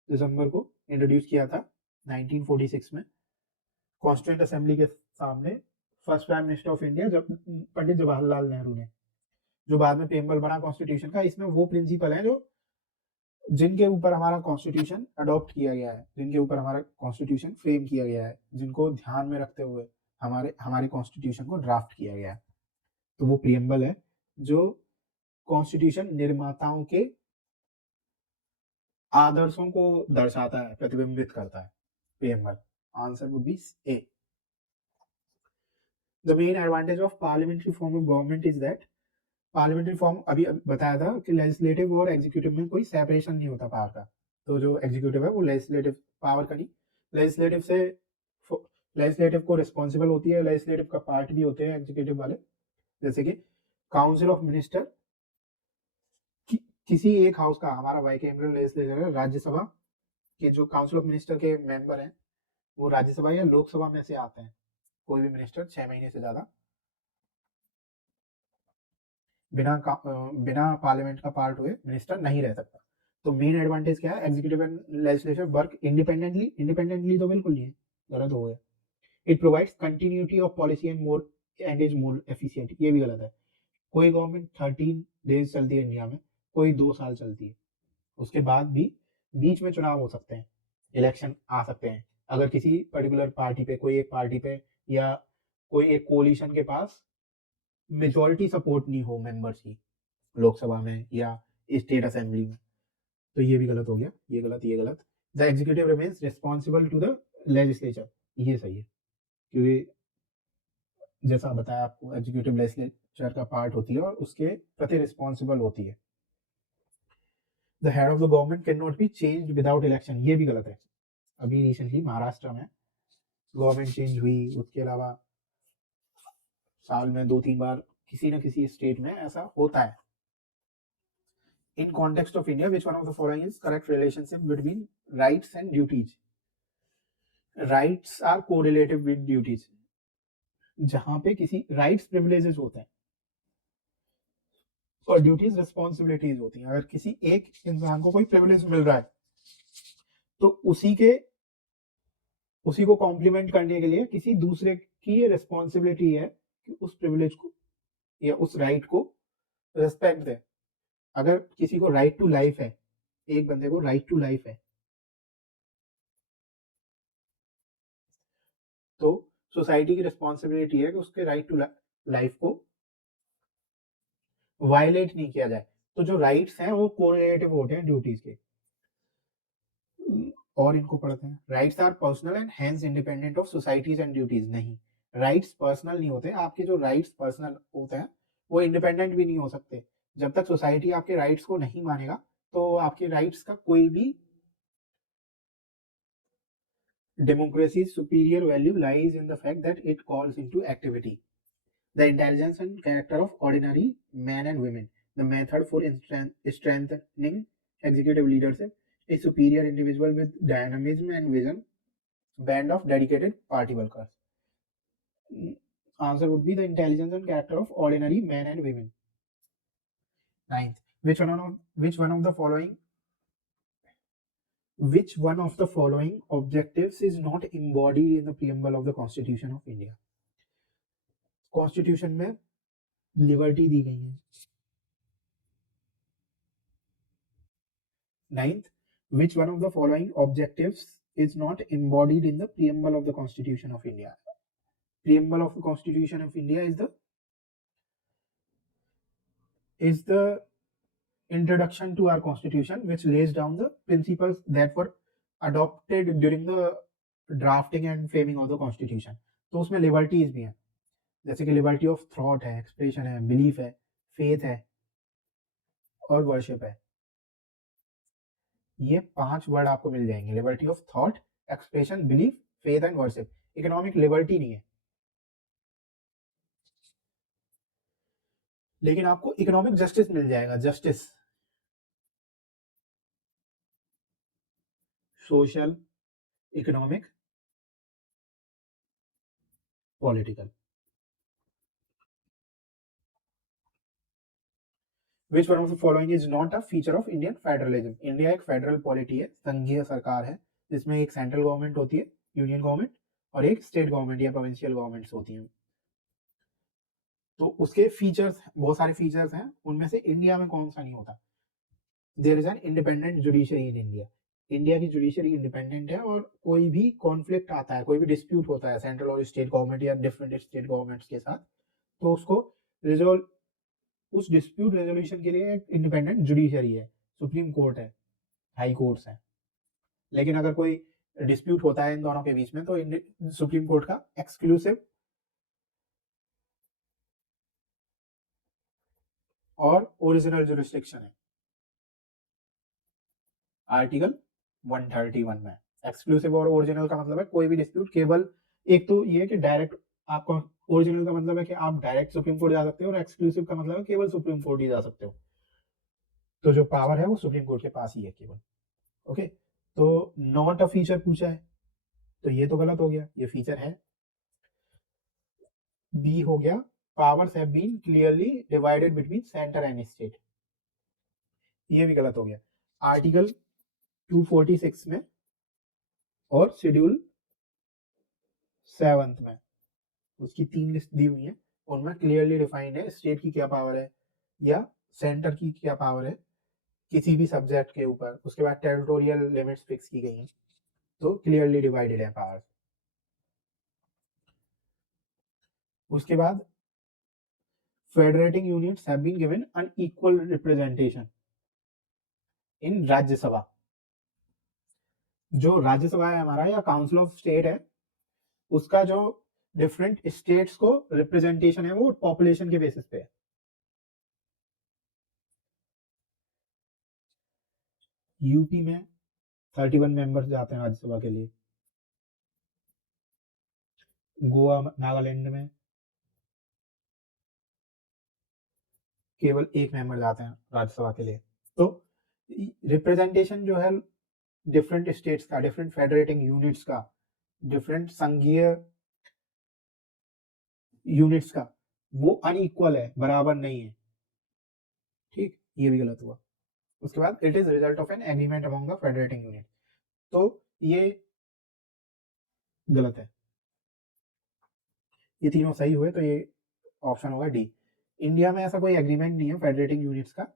दिसंबर को इंट्रोड्यूस किया था 1946 में कॉन्स्टिट्यूएंट असेंबली के सामने first prime minister of India जब पंडित जवाहरलाल नेहरू ने, जो बाद में प्रीएम्बल बना कॉन्स्टिट्यूशन का। इसमें वो प्रिंसिपल है जो जिनके ऊपर हमारा कॉन्स्टिट्यूशन अडॉप्ट किया गया है, जिनके ऊपर हमारा कॉन्स्टिट्यूशन फ्रेम किया गया है, जिनको ध्यान में रखते हुए हमारे कॉन्स्टिट्यूशन को ड्राफ्ट किया गया है। तो वो प्रीएम्बल है जो कॉन्स्टिट्यूशन निर्माताओं के आदर्शों को दर्शाता है, प्रतिबिंबित करता है। Preamble answer would B A. The main advantage of parliamentary form of government is that, parliamentary form अभी बताया था कि लेजिस्लेटिव और एग्जीक्यूटिव में कोई सेपरेशन नहीं होता पावर का। तो जो एग्जीक्यूटिव है वो लेजिस्लेटिव पावर का नहीं, लेजिस्लेटिव को रिस्पॉन्सिबल होती है, लेजिस्लेटिव का पार्ट भी होते हैं एग्जीक्यूटिव वाले। जैसे कि काउंसिल ऑफ मिनिस्टर किसी एक हाउस का, हमारा बाइकैमरल लेजिस्लेचर है, राज्यसभा के जो काउंसिल ऑफ मिनिस्टर के मेंबर हैं वो राज्यसभा या लोकसभा में से आते हैं। कोई भी मिनिस्टर 6 महीने से ज्यादा बिना पार्लियामेंट का पार्ट हुए मिनिस्टर नहीं रह सकता। तो मेन एडवांटेज क्या है, executive and legislature work independently तो बिल्कुल नहीं है, गलत हो गया। It provides continuity of policy and is more efficient, ये भी गलत है। कोई गवर्नमेंट 13 डेज चलती है इंडिया में, कोई 2 साल चलती है, उसके बाद भी बीच में चुनाव हो सकते हैं, इलेक्शन आ सकते हैं। अगर किसी पर्टिकुलर पार्टी पे, कोई एक पार्टी पे या कोई एक कोलिशन के पास मेजॉरिटी सपोर्ट नहीं हो मेंबर्स की लोकसभा में या स्टेट असेंबली में, तो ये भी गलत हो गया, ये गलत, ये गलत। The executive remains responsible to the legislature, ये सही है, क्योंकि जैसा बताया आपको एग्जीक्यूटिव लेजिस्लेचर का पार्ट होती है और उसके प्रति रिस्पॉन्सिबल होती है। The head of the government can not be changed without election, ये भी गलत है। अभी रिसेंटली महाराष्ट्र में गवर्नमेंट चेंज हुई, उसके अलावा साल में 2-3 बार किसी न किसी स्टेट में ऐसा होता है। In context of India, which one of the following is correct relationship between rights and duties? Rights are correlative with duties. जहां पे किसी rights privileges होते हैं और ड्यूटीज रिस्पॉन्सिबिलिटीज होती हैं। अगर किसी एक इंसान को कोई प्रिविलेज मिल रहा है तो उसी को कॉम्प्लीमेंट करने के लिए किसी दूसरे की ये रिस्पॉन्सिबिलिटी है कि उस प्रिविलेज को या उस राइट को रिस्पेक्ट दे। अगर किसी को राइट टू लाइफ है, एक बंदे को राइट टू लाइफ है, तो सोसाइटी की रिस्पॉन्सिबिलिटी है कि उसके राइट टू लाइफ को वायलेट नहीं किया जाए। तो जो राइट्स हैं वो कोरिलेटिव होते हैं ड्यूटीज के। और इनको पढ़ते हैं। Rights are personal and hence independent of societies and duties. नहीं, राइट्स पर्सनल नहीं होते। आपके जो राइट्स पर्सनल होते हैं वो इंडिपेंडेंट भी नहीं हो सकते। जब तक सोसाइटी आपके राइट्स को नहीं मानेगा तो आपके राइट्स का कोई भी democracy's superior value lies in the fact that it calls into activity the intelligence and character of ordinary men and women. The method for strengthening executive leadership, a superior individual with dynamism and vision, band of dedicated party workers. Answer would be the intelligence and character of ordinary men and women. Ninth, which one of the following objectives is not embodied in the preamble of the Constitution of India? Constitution में liberty दी गई है। Ninth, which one of the following objectives is not embodied in the preamble of the Constitution of India? Preamble of the Constitution of India is the introduction to our constitution, which lays down the principles that were adopted during the drafting and framing of the constitution. तो उसमें liberties भी हैं, जैसे कि liberty of thought है, expression है, belief है, faith है और वर्शिप है। ये 5 वर्ड आपको मिल जाएंगे, liberty of thought, expression, belief, faith and worship. Economic liberty नहीं है। लेकिन आपको इकोनॉमिक जस्टिस मिल जाएगा, justice, social, economic, political. Which one of the following is not a feature of Indian federalism? India एक फेडरल पॉलिटी है, संघीय सरकार है, जिसमें एक सेंट्रल गवर्नमेंट होती है, यूनियन गवर्नमेंट, और एक स्टेट गवर्नमेंट या प्रोविंशियल गवर्नमेंट्स होती हैं। तो उसके फीचर्स, बहुत सारे फीचर्स हैं, उनमें से इंडिया में कौन सा नहीं होता? There is an independent judiciary in India. India की जुडिशरी इंडिपेंडेंट है, और कोई भी कॉन्फ्लिक्ट आता है, कोई भी डिस्प्यूट होता है सेंट्रल और स्टेट गवर्नमेंट या डिफरेंट स्टेट गवर्नमेंट्स के साथ, तो उसको रिजोल्व, उस डिस्प्यूट रेजोल्यूशन के लिए एक इंडिपेंडेंट जुडिशरी है, सुप्रीम कोर्ट है, हाई कोर्ट्स है। लेकिन अगर कोई डिस्प्यूट होता है इन दोनों के बीच में, तो सुप्रीम कोर्ट का एक्सक्लूसिव और ओरिजिनल जुरिस्डिक्शन है, आर्टिकल 131 में। एक्सक्लूसिव और ओरिजिनल का मतलब है कोई भी डिस्प्यूट केवल, एक तो ये कि डायरेक्ट आपको, ओरिजिनल का मतलब है कि आप डायरेक्ट सुप्रीम कोर्ट जा सकते हो, और एक्सक्लूसिव का मतलब है केवल सुप्रीम कोर्ट ही जा सकते हो। तो जो पावर है वो सुप्रीम कोर्ट के पास ही है केवल। ओके, तो नॉट अ फीचर पूछा है, तो ये तो गलत हो गया, ये फीचर है। बी हो गया, powers have been clearly divided between centre and state, ये भी गलत हो गया। आर्टिकल 246 में और शेड्यूल 7 में, उसकी 3 लिस्ट दी हुई है, उनमें क्लियरली डिफाइंड है स्टेट की क्या पावर है या सेंटर की क्या पावर है किसी भी सब्जेक्ट के ऊपर। उसके बाद टेरिटोरियल लिमिट्स फिक्स की गई हैं, तो क्लियरली डिवाइडेड है पावर। उसके बाद federating units have been given unequal representation in Rajya Sabha. जो राज्यसभा है हमारा या काउंसिल ऑफ स्टेट है, उसका जो डिफरेंट स्टेट्स को रिप्रेजेंटेशन है वो पॉपुलेशन के बेसिस पे है। यूपी में 31 मेंबर्स जाते हैं राज्यसभा के लिए, गोवा, नागालैंड में केवल 1 मेंबर जाते हैं राज्यसभा के लिए। तो रिप्रेजेंटेशन जो है डिफरेंट स्टेट्स का, डिफरेंट फेडरेटिंग यूनिट्स का, डिफरेंट संघीय यूनिट्स का, वो अनइक्वल है, बराबर नहीं है। ठीक, ये भी गलत हुआ। उसके बाद it is result of an agreement among the federating unit, तो ये गलत है। ये तीनों सही हुए, तो ये ऑप्शन होगा डी। इंडिया में ऐसा कोई एग्रीमेंट नहीं है फेडरेटिंग यूनिट्स का,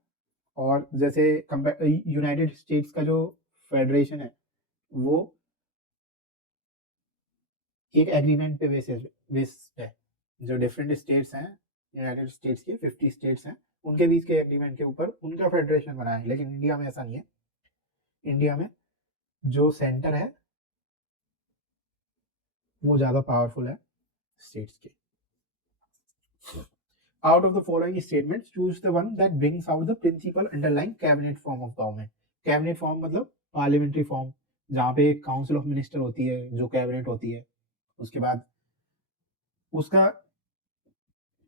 और जैसे यूनाइटेड स्टेट्स का जो फेडरेशन है वो एक एग्रीमेंट पे बेस्ड है। जो डिफरेंट स्टेट्स हैं, यूनाइटेड स्टेट्स के 50 स्टेट्स हैं, उनके बीच के एग्रीमेंट के ऊपर उनका फेडरेशन बना है। लेकिन इंडिया में ऐसा नहीं है। इंडिया में जो सेंटर है वो ज्यादा पावरफुल है स्टेट्स के। Out of the following statements, choose the one that brings out the principle underlying cabinet form of government. Cabinet form मतलब पार्लियामेंट्री फॉर्म, जहाँ पे एक काउंसिल ऑफ मिनिस्टर होती है जो कैबिनेट होती है। उसके बाद उसका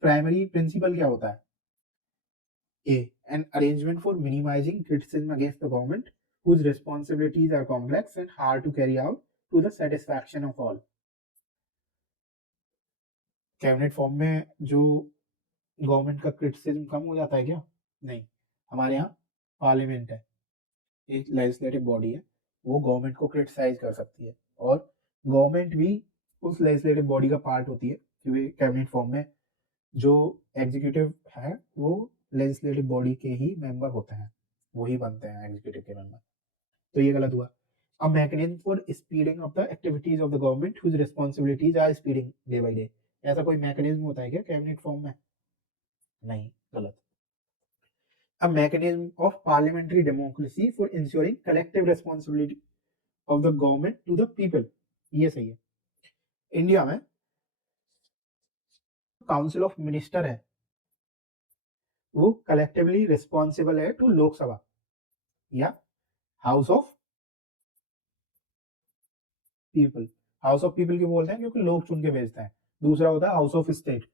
प्राइमरी प्रिंसिपल क्या होता है? A, an arrangement for minimizing criticism against the government whose responsibilities are complex and hard to carry out to the satisfaction of all. Cabinet form में जो गवर्नमेंट का क्रिटिसिज्म कम हो जाता है क्या? नहीं, हमारे यहाँ पार्लियामेंट है, एक लेजिस्लेटिव बॉडी है, वो गवर्नमेंट को क्रिटिसाइज कर सकती है, और गवर्नमेंट भी उस लेजिस्लेटिव बॉडी का पार्ट होती है, क्योंकि कैबिनेट फॉर्म में जो एग्जीक्यूटिव है वो लेजिस्लेटिव बॉडी के ही मेंबर होते हैं, वही बनते हैं एग्जीक्यूटिव के मेंबर। तो ये गलत हुआ। A mechanism for speeding of the activities of the government whose responsibilities are speeding day by day. ऐसा कोई मैकेनिज्म होता है क्या कैबिनेट फॉर्म में? नहीं, गलत। A mechanism of parliamentary democracy for ensuring collective responsibility of the government to the people, ये सही है। इंडिया में काउंसिल ऑफ मिनिस्टर है वो कलेक्टिवली रिस्पॉन्सिबल है टू लोकसभा या house of people. House of people क्यों बोलते हैं? क्योंकि लोग चुन के भेजते हैं। दूसरा होता है हाउस ऑफ स्टेट,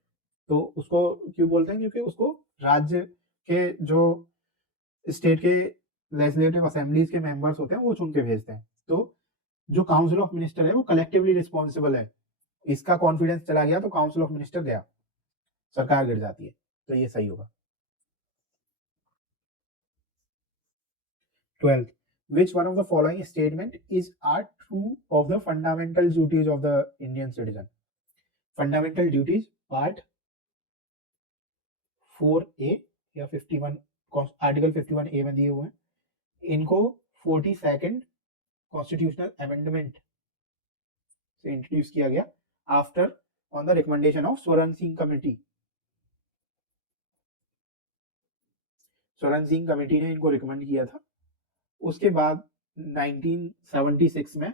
तो उसको क्यों बोलते हैं, क्योंकि उसको राज्य के जो स्टेट के लेजिस्लेटिव असेंबलीज के मेंबर्स होते हैं वो चुन के भेजते हैं। तो जो काउंसिल ऑफ मिनिस्टर है वो कलेक्टिवली रिस्पॉन्सिबल है। इसका कॉन्फिडेंस चला गया तो काउंसिल ऑफ मिनिस्टर गया, सरकार गिर जाती है। तो ये सही होगा। 12th, which one of the following statement is are true of the fundamental duties of the Indian citizen? Fundamental duties part 4A या 51 आर्टिकल 51A में दिए हुए हैं, इनको 42nd कॉन्स्टिट्यूशनल अमेंडमेंट से इंट्रोड्यूस किया गया after on the recommendation of Swaran Singh committee. Swaran Singh committee ने इनको रिकमेंड किया था। उसके बाद 1976 में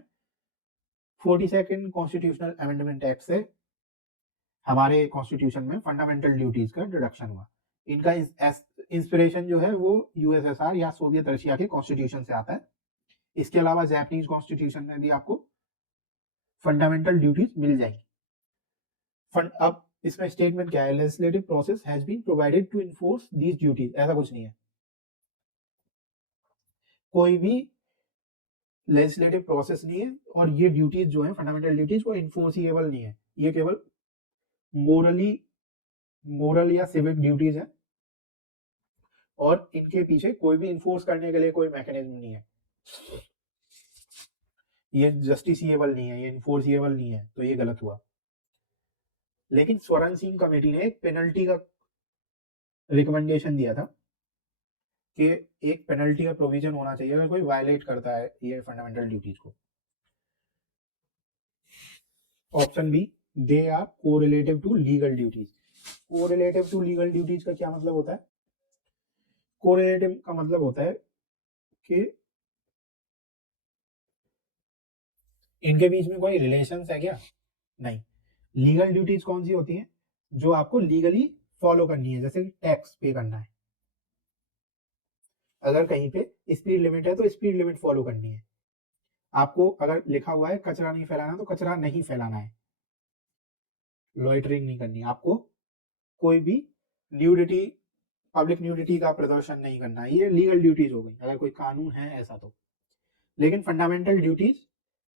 42nd कॉन्स्टिट्यूशनल अमेंडमेंट एक्ट से हमारे कॉन्स्टिट्यूशन में फंडामेंटल ड्यूटीज का इंट्रोडक्शन हुआ। इनका इंस्पिरेशन जो है वो यूएसएसआर या सोवियत रशिया के कॉन्स्टिट्यूशन से आता है। इसके अलावा जापानीज कॉन्स्टिट्यूशन में भी आपको फंडामेंटल ड्यूटीज मिल जाएंगी। अब इसमें स्टेटमेंट क्या है, legislative process has been provided to enforce these duties, ऐसा कुछ नहीं है। कोई भी लेजिस्लेटिव प्रोसेस नहीं है और ये ड्यूटीज जो है फंडामेंटल ड्यूटीज वो इन्फोर्सिएबल नहीं है, ये केवल मोरल या सिविक ड्यूटीज है और इनके पीछे कोई भी इन्फोर्स करने के लिए कोई मैकेनिज्म नहीं है। ये जस्टिसिएबल नहीं है, ये इन्फोर्सिएबल नहीं है, तो ये गलत हुआ। लेकिन स्वरण सिंह कमेटी ने एक पेनल्टी का रिकमेंडेशन दिया था कि एक पेनल्टी का प्रोविजन होना चाहिए अगर कोई वायलेट करता है ये फंडामेंटल ड्यूटीज को। Option B, they are correlative to legal duties. Correlative to legal duties का क्या मतलब होता है? कोरिलेटिव का मतलब होता है कि इनके बीच में कोई रिलेशंस है क्या? नहीं। लीगल ड्यूटीज कौन सी होती हैं? जो आपको लीगली फॉलो करनी है, जैसे टैक्स पे करना है। अगर कहीं पे स्पीड लिमिट है तो स्पीड लिमिट फॉलो करनी है। आपको अगर लिखा हुआ है कचरा नहीं फैलाना तो कचरा नहीं फैलाना है, लॉइटरिंग नहीं करनी है। आपको कोई भी न्यूडिटी, पब्लिक न्यूडिटी का प्रदर्शन नहीं करना है, ये लीगल ड्यूटीज हो गई अगर कोई कानून है ऐसा तो। लेकिन फंडामेंटल ड्यूटीज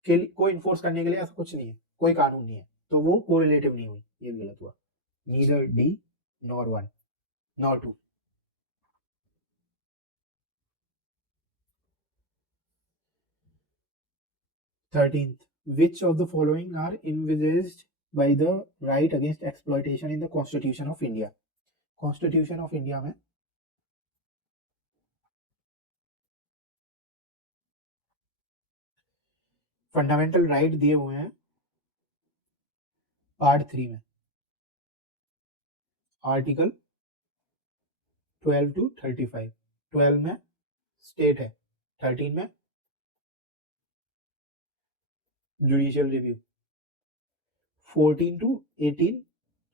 के को इन्फोर्स करने के लिए ऐसा कुछ नहीं है, कोई कानून नहीं है, तो वो कोरिलेटिव नहीं हुई, ये भी गलत हुआ। Neither D nor 1 nor 2। Thirteenth, which of the following are envisaged by the right against exploitation in the Constitution of India? Constitution of India में फंडामेंटल राइट दिए हुए हैं पार्ट 3 में, आर्टिकल 12 to 35। 12 में स्टेट है, 13 में जुडिशियल रिव्यू, 14 to 18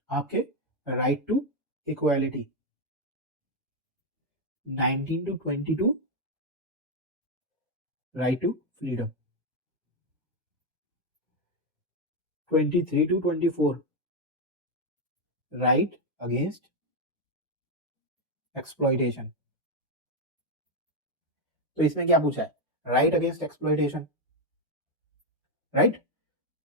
आपके right to equality, 19 to 22 right to freedom, 23 to 24 right against exploitation. तो इसमें क्या पूछा है? Right against exploitation, right.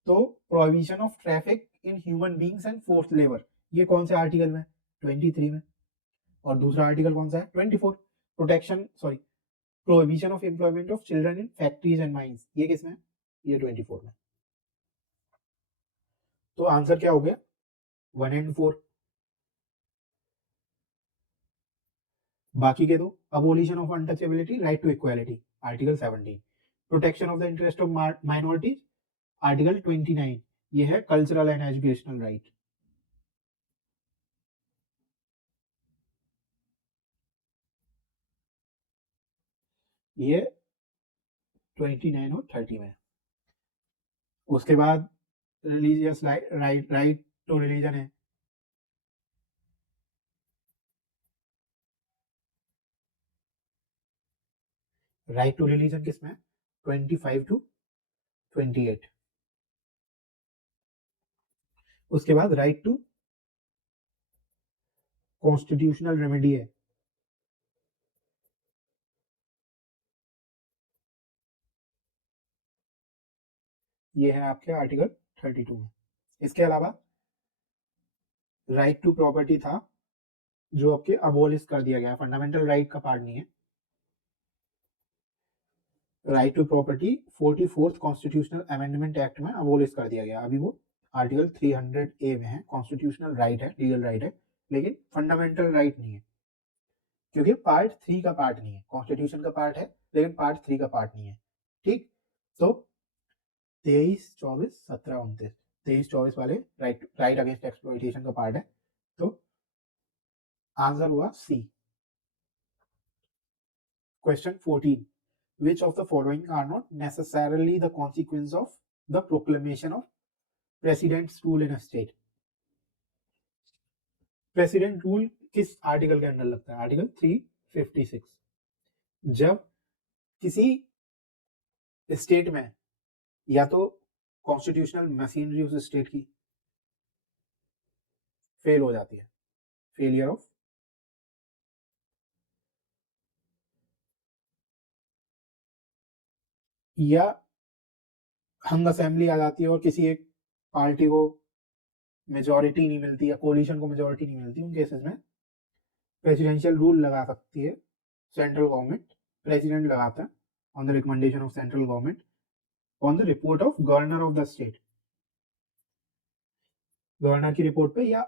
तो prohibition of traffic in human beings and forced labour, ये कौन से आर्टिकल में? 23 में। और दूसरा आर्टिकल कौन सा है? 24, prohibition of employment of children in factories and mines, ये किसमें है? ये 24 में। तो आंसर क्या हो गया? 1 and 4। बाकी के दो, abolition of untouchability, right to equality, article 17। Protection of the interest of minorities, article 29, ये है कल्चरल एंड एजुकेशनल राइट। ये 29 और 30 में। उसके बाद रिलीजियस राइट टू रिलीजन है, राइट टू रिलीजन किसमें? 25 to 28। उसके बाद राइट टू कॉन्स्टिट्यूशनल रेमेडी है, ये है आपके आर्टिकल 32 में। इसके अलावा राइट टू प्रॉपर्टी था जो आपके अबोलिश कर दिया गया, फंडामेंटल राइट का पार्ट नहीं है। Right to property 44th constitutional amendment act में अबोलिश कर दिया गया। अभी वो आर्टिकल 300A में है, कॉन्स्टिट्यूशनल राइट है, लीगल राइट है, लेकिन फंडामेंटल राइट नहीं है, क्योंकि पार्ट 3 का पार्ट नहीं है। कॉन्स्टिट्यूशन का पार्ट है लेकिन पार्ट 3 का पार्ट नहीं है। ठीक, तो 23, 24, 17, 29, 23, 24 वाले राइट अगेंस्ट एक्सप्लॉइटेशन का पार्ट है। तो आंसर हुआ C. Question 14, which of the following are not necessarily the consequence of the proclamation of president's rule in a state? President rule किस आर्टिकल के अंडर लगता है? आर्टिकल 356। जब किसी स्टेट में या तो कॉन्स्टिट्यूशनल मशीनरी उस स्टेट की फेल हो जाती है, फेलियर ऑफ या हंग असेंबली आ जाती है और किसी एक पार्टी को मेजोरिटी नहीं मिलती या कोलिशन को मेजोरिटी नहीं मिलती, उन केसेस में प्रेसिडेंशियल रूल लगा सकती है सेंट्रल गवर्नमेंट। प्रेसिडेंट लगाता है on the recommendation of central government on the report of governor of the state. Governor की रिपोर्ट पे या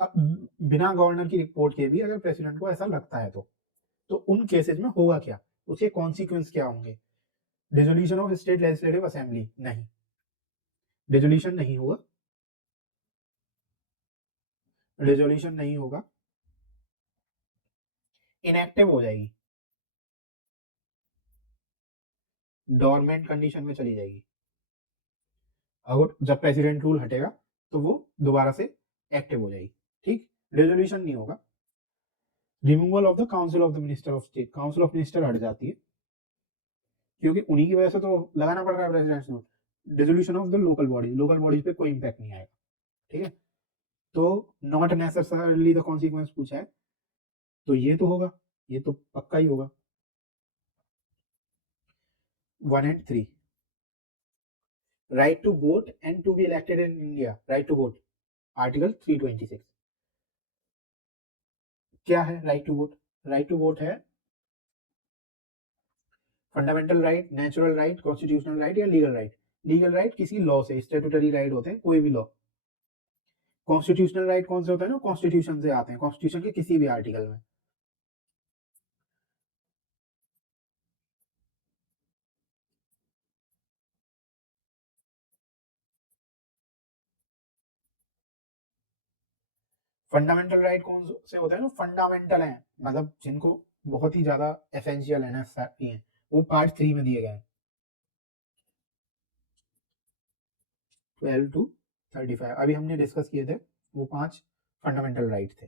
बिना गवर्नर की रिपोर्ट के भी अगर प्रेसिडेंट को ऐसा लगता है तो उन केसेस में होगा क्या, उसके कॉन्सिक्वेंस क्या होंगे? Dissolution of state legislative assembly नहीं, डिसोल्यूशन नहीं होगा, डिसोल्यूशन नहीं होगा, इनएक्टिव हो जाएगी, डोरमेंट कंडीशन में चली जाएगी। अगर जब प्रेसिडेंट रूल हटेगा तो वो दोबारा से एक्टिव हो जाएगी। ठीक, डिसोल्यूशन नहीं होगा। Removal of the council of the minister of state, council of minister हट जाती है क्योंकि उन्हीं की वजह से तो लगाना पड़ रहा है president rule. Dissolution of the local bodies, local bodies पे कोई इंपैक्ट नहीं आएगा। ठीक है, तो नॉट नेसेसरली द कॉन्सिक्वेंस पूछा है तो ये तो होगा, ये तो पक्का ही होगा। 1 and 3, right to vote and to be elected in India, right to vote article 326। क्या है right to vote? Right to vote है fundamental right, natural right, constitutional right या लीगल राइट। लीगल राइट किसी लॉ से, statutory right होते हैं कोई भी लॉ। कॉन्स्टिट्यूशनल राइट कौन से होते हैं ना, कॉन्स्टिट्यूशन से आते हैं, कॉन्स्टिट्यूशन के किसी भी आर्टिकल में। फंडामेंटल राइट कौन से होते हैं ना, फंडामेंटल हैं, मतलब जिनको बहुत ही ज्यादा एसेंशियल है, नेसेसरी है, वो पार्ट 3 में दिए गए हैं। 12 to 35 अभी हमने डिस्कस किए थे, वो 5 फंडामेंटल राइट थे।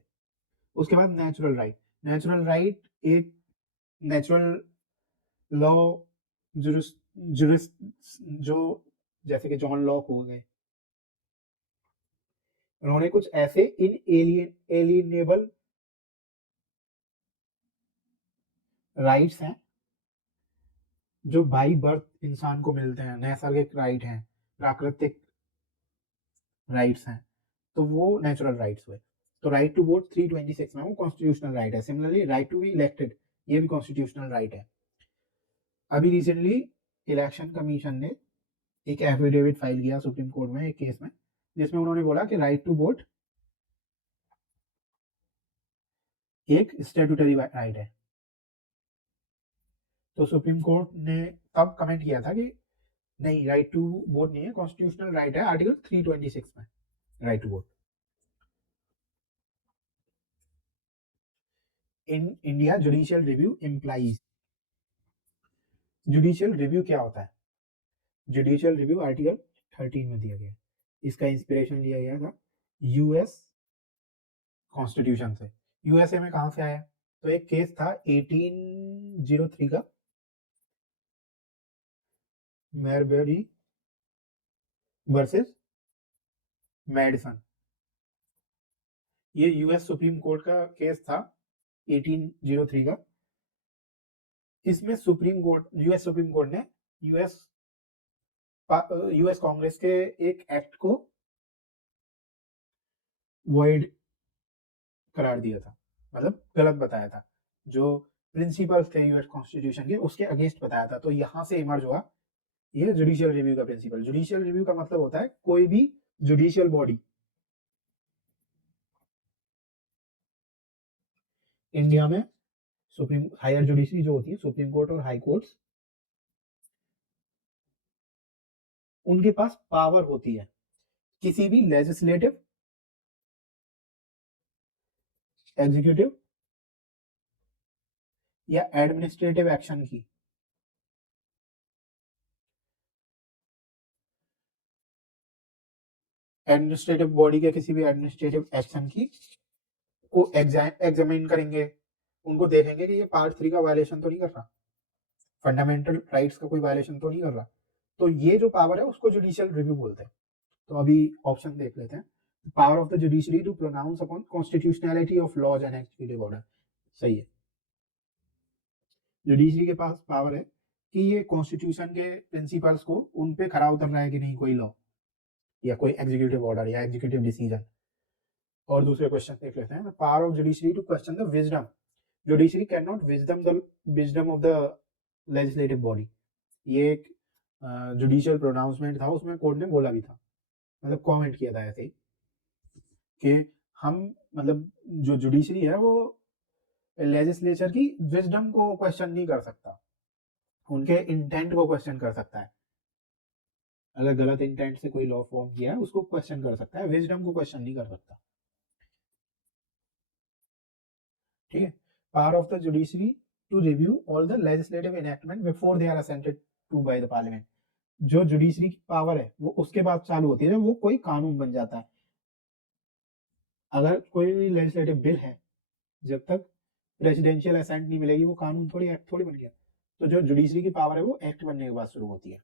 उसके बाद नेचुरल राइट। नेचुरल राइट एक नेचुरल लॉ जो जैसे कि जॉन लॉक हो गए, उन्होंने कुछ ऐसे इन एलिएनेबल राइट्स हैं जो बाई बर्थ इंसान को मिलते हैं, नैसर्गिक राइट हैं, प्राकृतिक राइट्स हैं, तो वो नेचुरल राइट्स हुए। तो राइट टू वोट 326 में वो कॉन्स्टिट्यूशनल राइट है। Similarly right to be elected, ये भी कॉन्स्टिट्यूशनल राइट है। अभी रिसेंटली इलेक्शन कमीशन ने एक एफिडेविट फाइल किया सुप्रीम कोर्ट में एक केस में, जिसमें उन्होंने बोला कि राइट टू वोट एक स्टैट्यूटरी राइट है। तो सुप्रीम कोर्ट ने तब कमेंट किया था कि नहीं, राइट टू वोट नहीं है, कॉन्स्टिट्यूशनल राइट है आर्टिकल 326 में right to vote. In India judicial review implies, judicial review क्या होता है? जुडिशियल रिव्यू आर्टिकल 13 में दिया गया। इसका इंस्पिरेशन लिया गया था यूएस कॉन्स्टिट्यूशन से। यूएसए में कहां से आया? तो एक केस था 1803 का, मैरबेरी वर्सेस मेडिसन। ये यूएस सुप्रीम कोर्ट का केस था 1803 का। इसमें यूएस सुप्रीम कोर्ट ने यूएस कांग्रेस के एक एक्ट को वॉइड करार दिया था, मतलब गलत बताया था। जो प्रिंसिपल्स थे यूएस कॉन्स्टिट्यूशन के, उसके अगेंस्ट बताया था। तो यहां से इमर्ज हुआ ये जुडिशियल रिव्यू का प्रिंसिपल। जुडिशियल रिव्यू का मतलब होता है कोई भी जुडिशियल बॉडी, इंडिया में सुप्रीम हायर जुडिशरी जो होती है, सुप्रीम कोर्ट और हाई कोर्ट्स, उनके पास पावर होती है किसी भी लेजिस्लेटिव, एग्जीक्यूटिव या एडमिनिस्ट्रेटिव एक्शन की। एडमिनिस्ट्रेटिव बॉडी के किसी भी एडमिनिस्ट्रेटिव एक्शन की को एग्जामिन करेंगे, उनको देखेंगे कि ये पार्ट 3 का वायलेशन तो नहीं कर रहा, फंडामेंटल राइट्स का कोई वायलेशन तो नहीं कर रहा। तो ये जो पावर है उसको जुडिशियल रिव्यू बोलते हैं। तो अभी ऑप्शन देख लेते हैं। Power of the judiciary to pronounce upon constitutionality of laws and executive order. सही है, जुडिशरी के पास पावर है कि ये कॉन्स्टिट्यूशन के प्रिंसिपल्स को उन पे खरा उतर रहा है कि नहीं कोई लॉ या कोई एग्जीक्यूटिव ऑर्डर या एग्जीक्यूटिव डिसीजन। और दूसरे क्वेश्चन देख लेते हैं। Power of judiciary to question the wisdom. Judiciary can not wisdom of the legislative body. ये एक जुडिशियल प्रोनाउंसमेंट था, उसमें कोर्ट ने बोला भी था, मतलब कमेंट किया था ऐसे ही कि हम मतलब जो जुडिशरी है वो लेजिस्लेचर की विजडम को क्वेश्चन नहीं कर सकता, उनके इंटेंट को क्वेश्चन कर सकता है। अगर गलत इंटेंट से कोई लॉ फॉर्म किया है उसको क्वेश्चन कर सकता है, विजडम को क्वेश्चन नहीं कर सकता। ठीक है। Power of the judiciary to review all the legislative enactment before they are assented to by the parliament. जो जुडिशरी की पावर है वो उसके बाद चालू होती है जब वो कोई कानून बन जाता है। अगर कोई भी लेजिस्लेटिव बिल है, जब तक प्रेसिडेंशियल असेंट नहीं मिलेगी वो कानून थोड़ी एक्ट थोड़ी बन गया। तो जो जुडिशरी की पावर है वो एक्ट बनने के बाद शुरू होती है।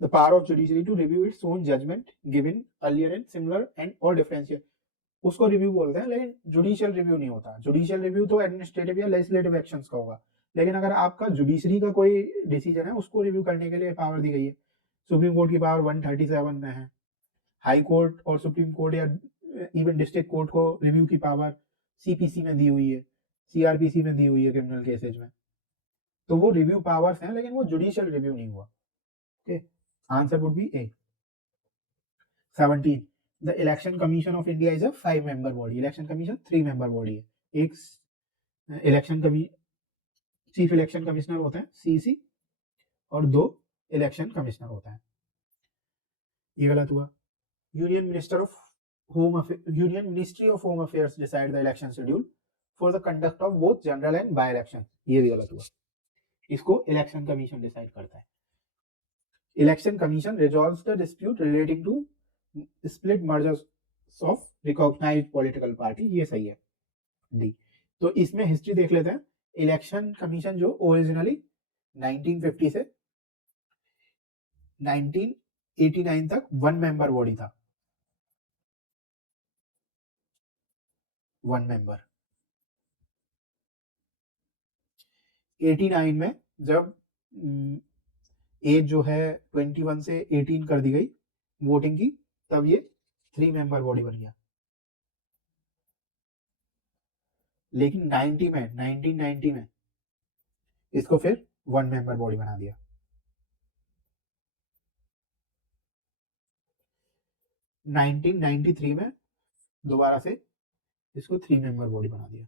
The power of judiciary to review its own judgement given earlier and similar and और डिफरेंशियल, उसको रिव्यू बोलते हैं। लेकिन जुडिशियल रिव्यू नहीं होता। जुडिशियल रिव्यू तो एडमिनिस्ट्रेटिव या लेजिस्लेटिव एक्शंस का होगा। लेकिन अगर आपका जुडिशरी का कोई डिसीजन है उसको रिव्यू करने के लिए पावर दी गई है। सुप्रीम कोर्ट की पावर 137 में है। हाई कोर्ट और सुप्रीम कोर्ट या इवन डिस्ट्रिक्ट कोर्ट को रिव्यू की पावर सीपीसी में दी हुई है, सीआरपीसी में दी हुई है क्रिमिनल केसेज में। तो वो रिव्यू पावर्स हैं लेकिन वो जुडिशियल रिव्यू नहीं हुआ। Okay, answer would B A. 17 the election commission of India is a 5 member body. Election commission 3 member body है। एक चीफ इलेक्शन कमिश्नर होता है सीसी और 2 इलेक्शन कमिश्नर होता है। ये गलत हुआ। Union ministry of home affairs decide the election schedule for the conduct of both general and by election. ये भी गलत हुआ। इसको इलेक्शन कमीशन डिसाइड करता है। Election commission resolves the dispute relating to split mergers of recognised political party. ये सही है, डी। तो इसमें हिस्ट्री देख लेते हैं। इलेक्शन कमीशन जो ओरिजिनली 1950 से 1989 तक 1 मेंबर बॉडी था, 1 मेंबर। 89 में जब एज जो है 21 से 18 कर दी गई वोटिंग की, तब ये 3 मेंबर बॉडी बन गया। लेकिन 1990 में इसको फिर 1 मेंबर बॉडी बना दिया। 1993 में दोबारा से इसको 3 मेंबर बॉडी बना दिया।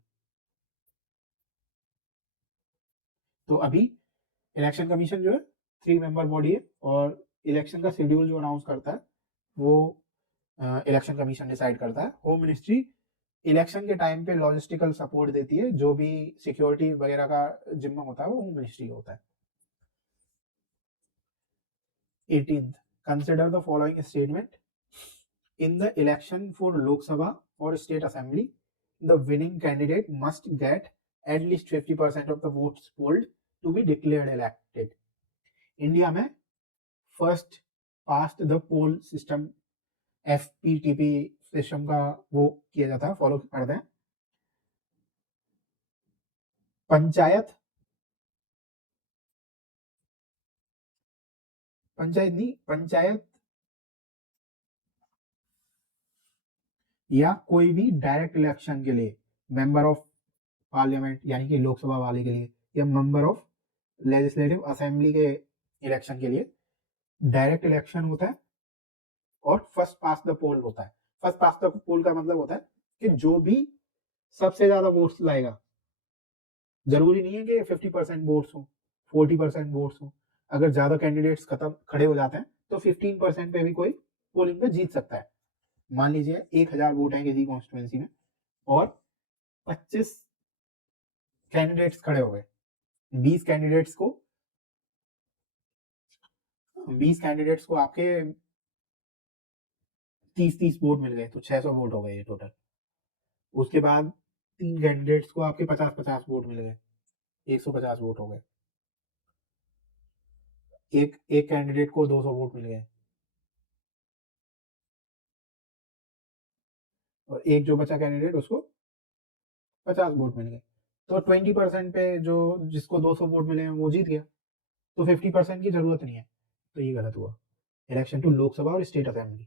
तो अभी इलेक्शन कमीशन जो है 3 मेंबर बॉडी है और इलेक्शन का शेड्यूल जो अनाउंस करता है वो इलेक्शन कमीशन डिसाइड करता है। होम मिनिस्ट्री इलेक्शन के टाइम पे लॉजिस्टिकल सपोर्ट देती है, जो भी सिक्योरिटी वगैरह का जिम्मा होता है वो होम मिनिस्ट्री का होता है। 18th consider the following statement. In the election for Lok Sabha or State Assembly, the winning candidate must get at least 50% of the votes polled to be declared elected. India में first past the poll system FPTP system का वो किया जाता है, follow करते हैं। पंचायत या कोई भी डायरेक्ट इलेक्शन के लिए मेंबर ऑफ पार्लियामेंट यानी कि लोकसभा वाले के लिए या मेंबर ऑफ लेजिस्लेटिव असेंबली के इलेक्शन के लिए डायरेक्ट इलेक्शन होता है और फर्स्ट पास द पोल होता है। फर्स्ट पास द पोल का मतलब होता है कि जो भी सबसे ज्यादा वोट्स लाएगा, जरूरी नहीं है कि 50% वोट्स हो, 40% वोट्स हो, अगर ज्यादा कैंडिडेट्स खत्म खड़े हो जाते हैं तो 15% पे भी कोई पोलिंग पे जीत सकता है। मान लीजिए 1000 वोट हैं किसी कॉन्स्टिट्यूएंसी में और 25 कैंडिडेट्स खड़े हो गए, 20 कैंडिडेट्स को आपके 30 वोट मिल गए, तो 600 वोट हो गए ये टोटल। उसके बाद 3 कैंडिडेट्स को आपके 50-50 वोट मिल गए, 150 वोट हो गए। एक कैंडिडेट को 200 वोट मिल गए और एक जो बचा कैंडिडेट उसको 50 वोट मिल गए। तो 20% पे जो जिसको 200 वोट मिले हैं वो जीत गया, तो 50% की जरूरत नहीं है। तो ये गलत हुआ। इलेक्शन टू लोकसभा और state assembly.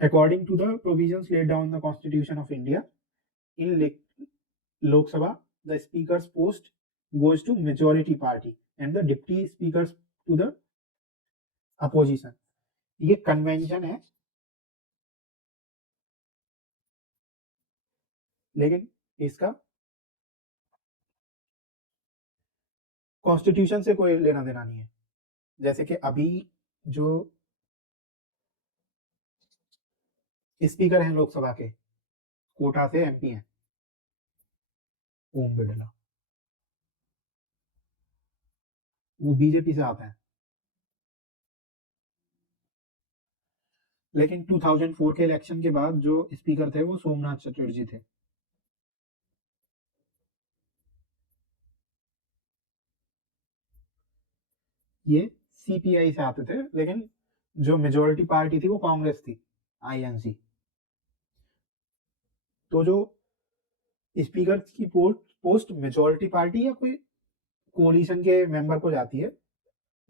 According to the provisions laid down in the Constitution of India, in Lok Sabha, the speaker's post goes to majority party and the deputy speakers to the opposition. ये convention है, लेकिन इसका constitution से कोई लेना देना नहीं है। जैसे कि अभी जो स्पीकर हैं लोकसभा के, कोटा से एमपी हैं, ओम बिरला, वो बीजेपी से आते हैं। लेकिन 2004 के इलेक्शन के बाद जो स्पीकर थे वो सोमनाथ चटर्जी थे। ये सीपीआई से आते थे, लेकिन जो मेजोरिटी पार्टी थी वो कांग्रेस थी, आईएनसी। तो जो स्पीकर की पोस्ट मेजोरिटी पार्टी या कोई कोलिशन के मेंबर को जाती है,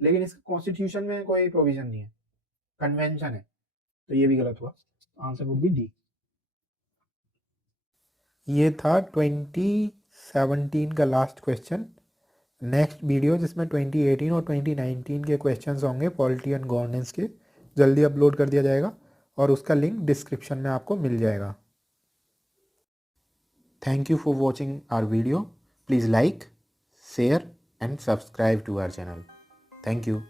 लेकिन इस कॉन्स्टिट्यूशन में कोई प्रोविजन नहीं है, कन्वेंशन है। तो ये भी गलत हुआ। Answer would B D. ये था 2017 का लास्ट क्वेश्चन। नेक्स्ट वीडियो जिसमें 2018 और 2019 के क्वेश्चंस होंगे पॉलिटी एंड गवर्नेंस के, जल्दी अपलोड कर दिया जाएगा और उसका लिंक डिस्क्रिप्शन में आपको मिल जाएगा। Thank you for watching our video. Please like, share and subscribe to our channel. Thank you.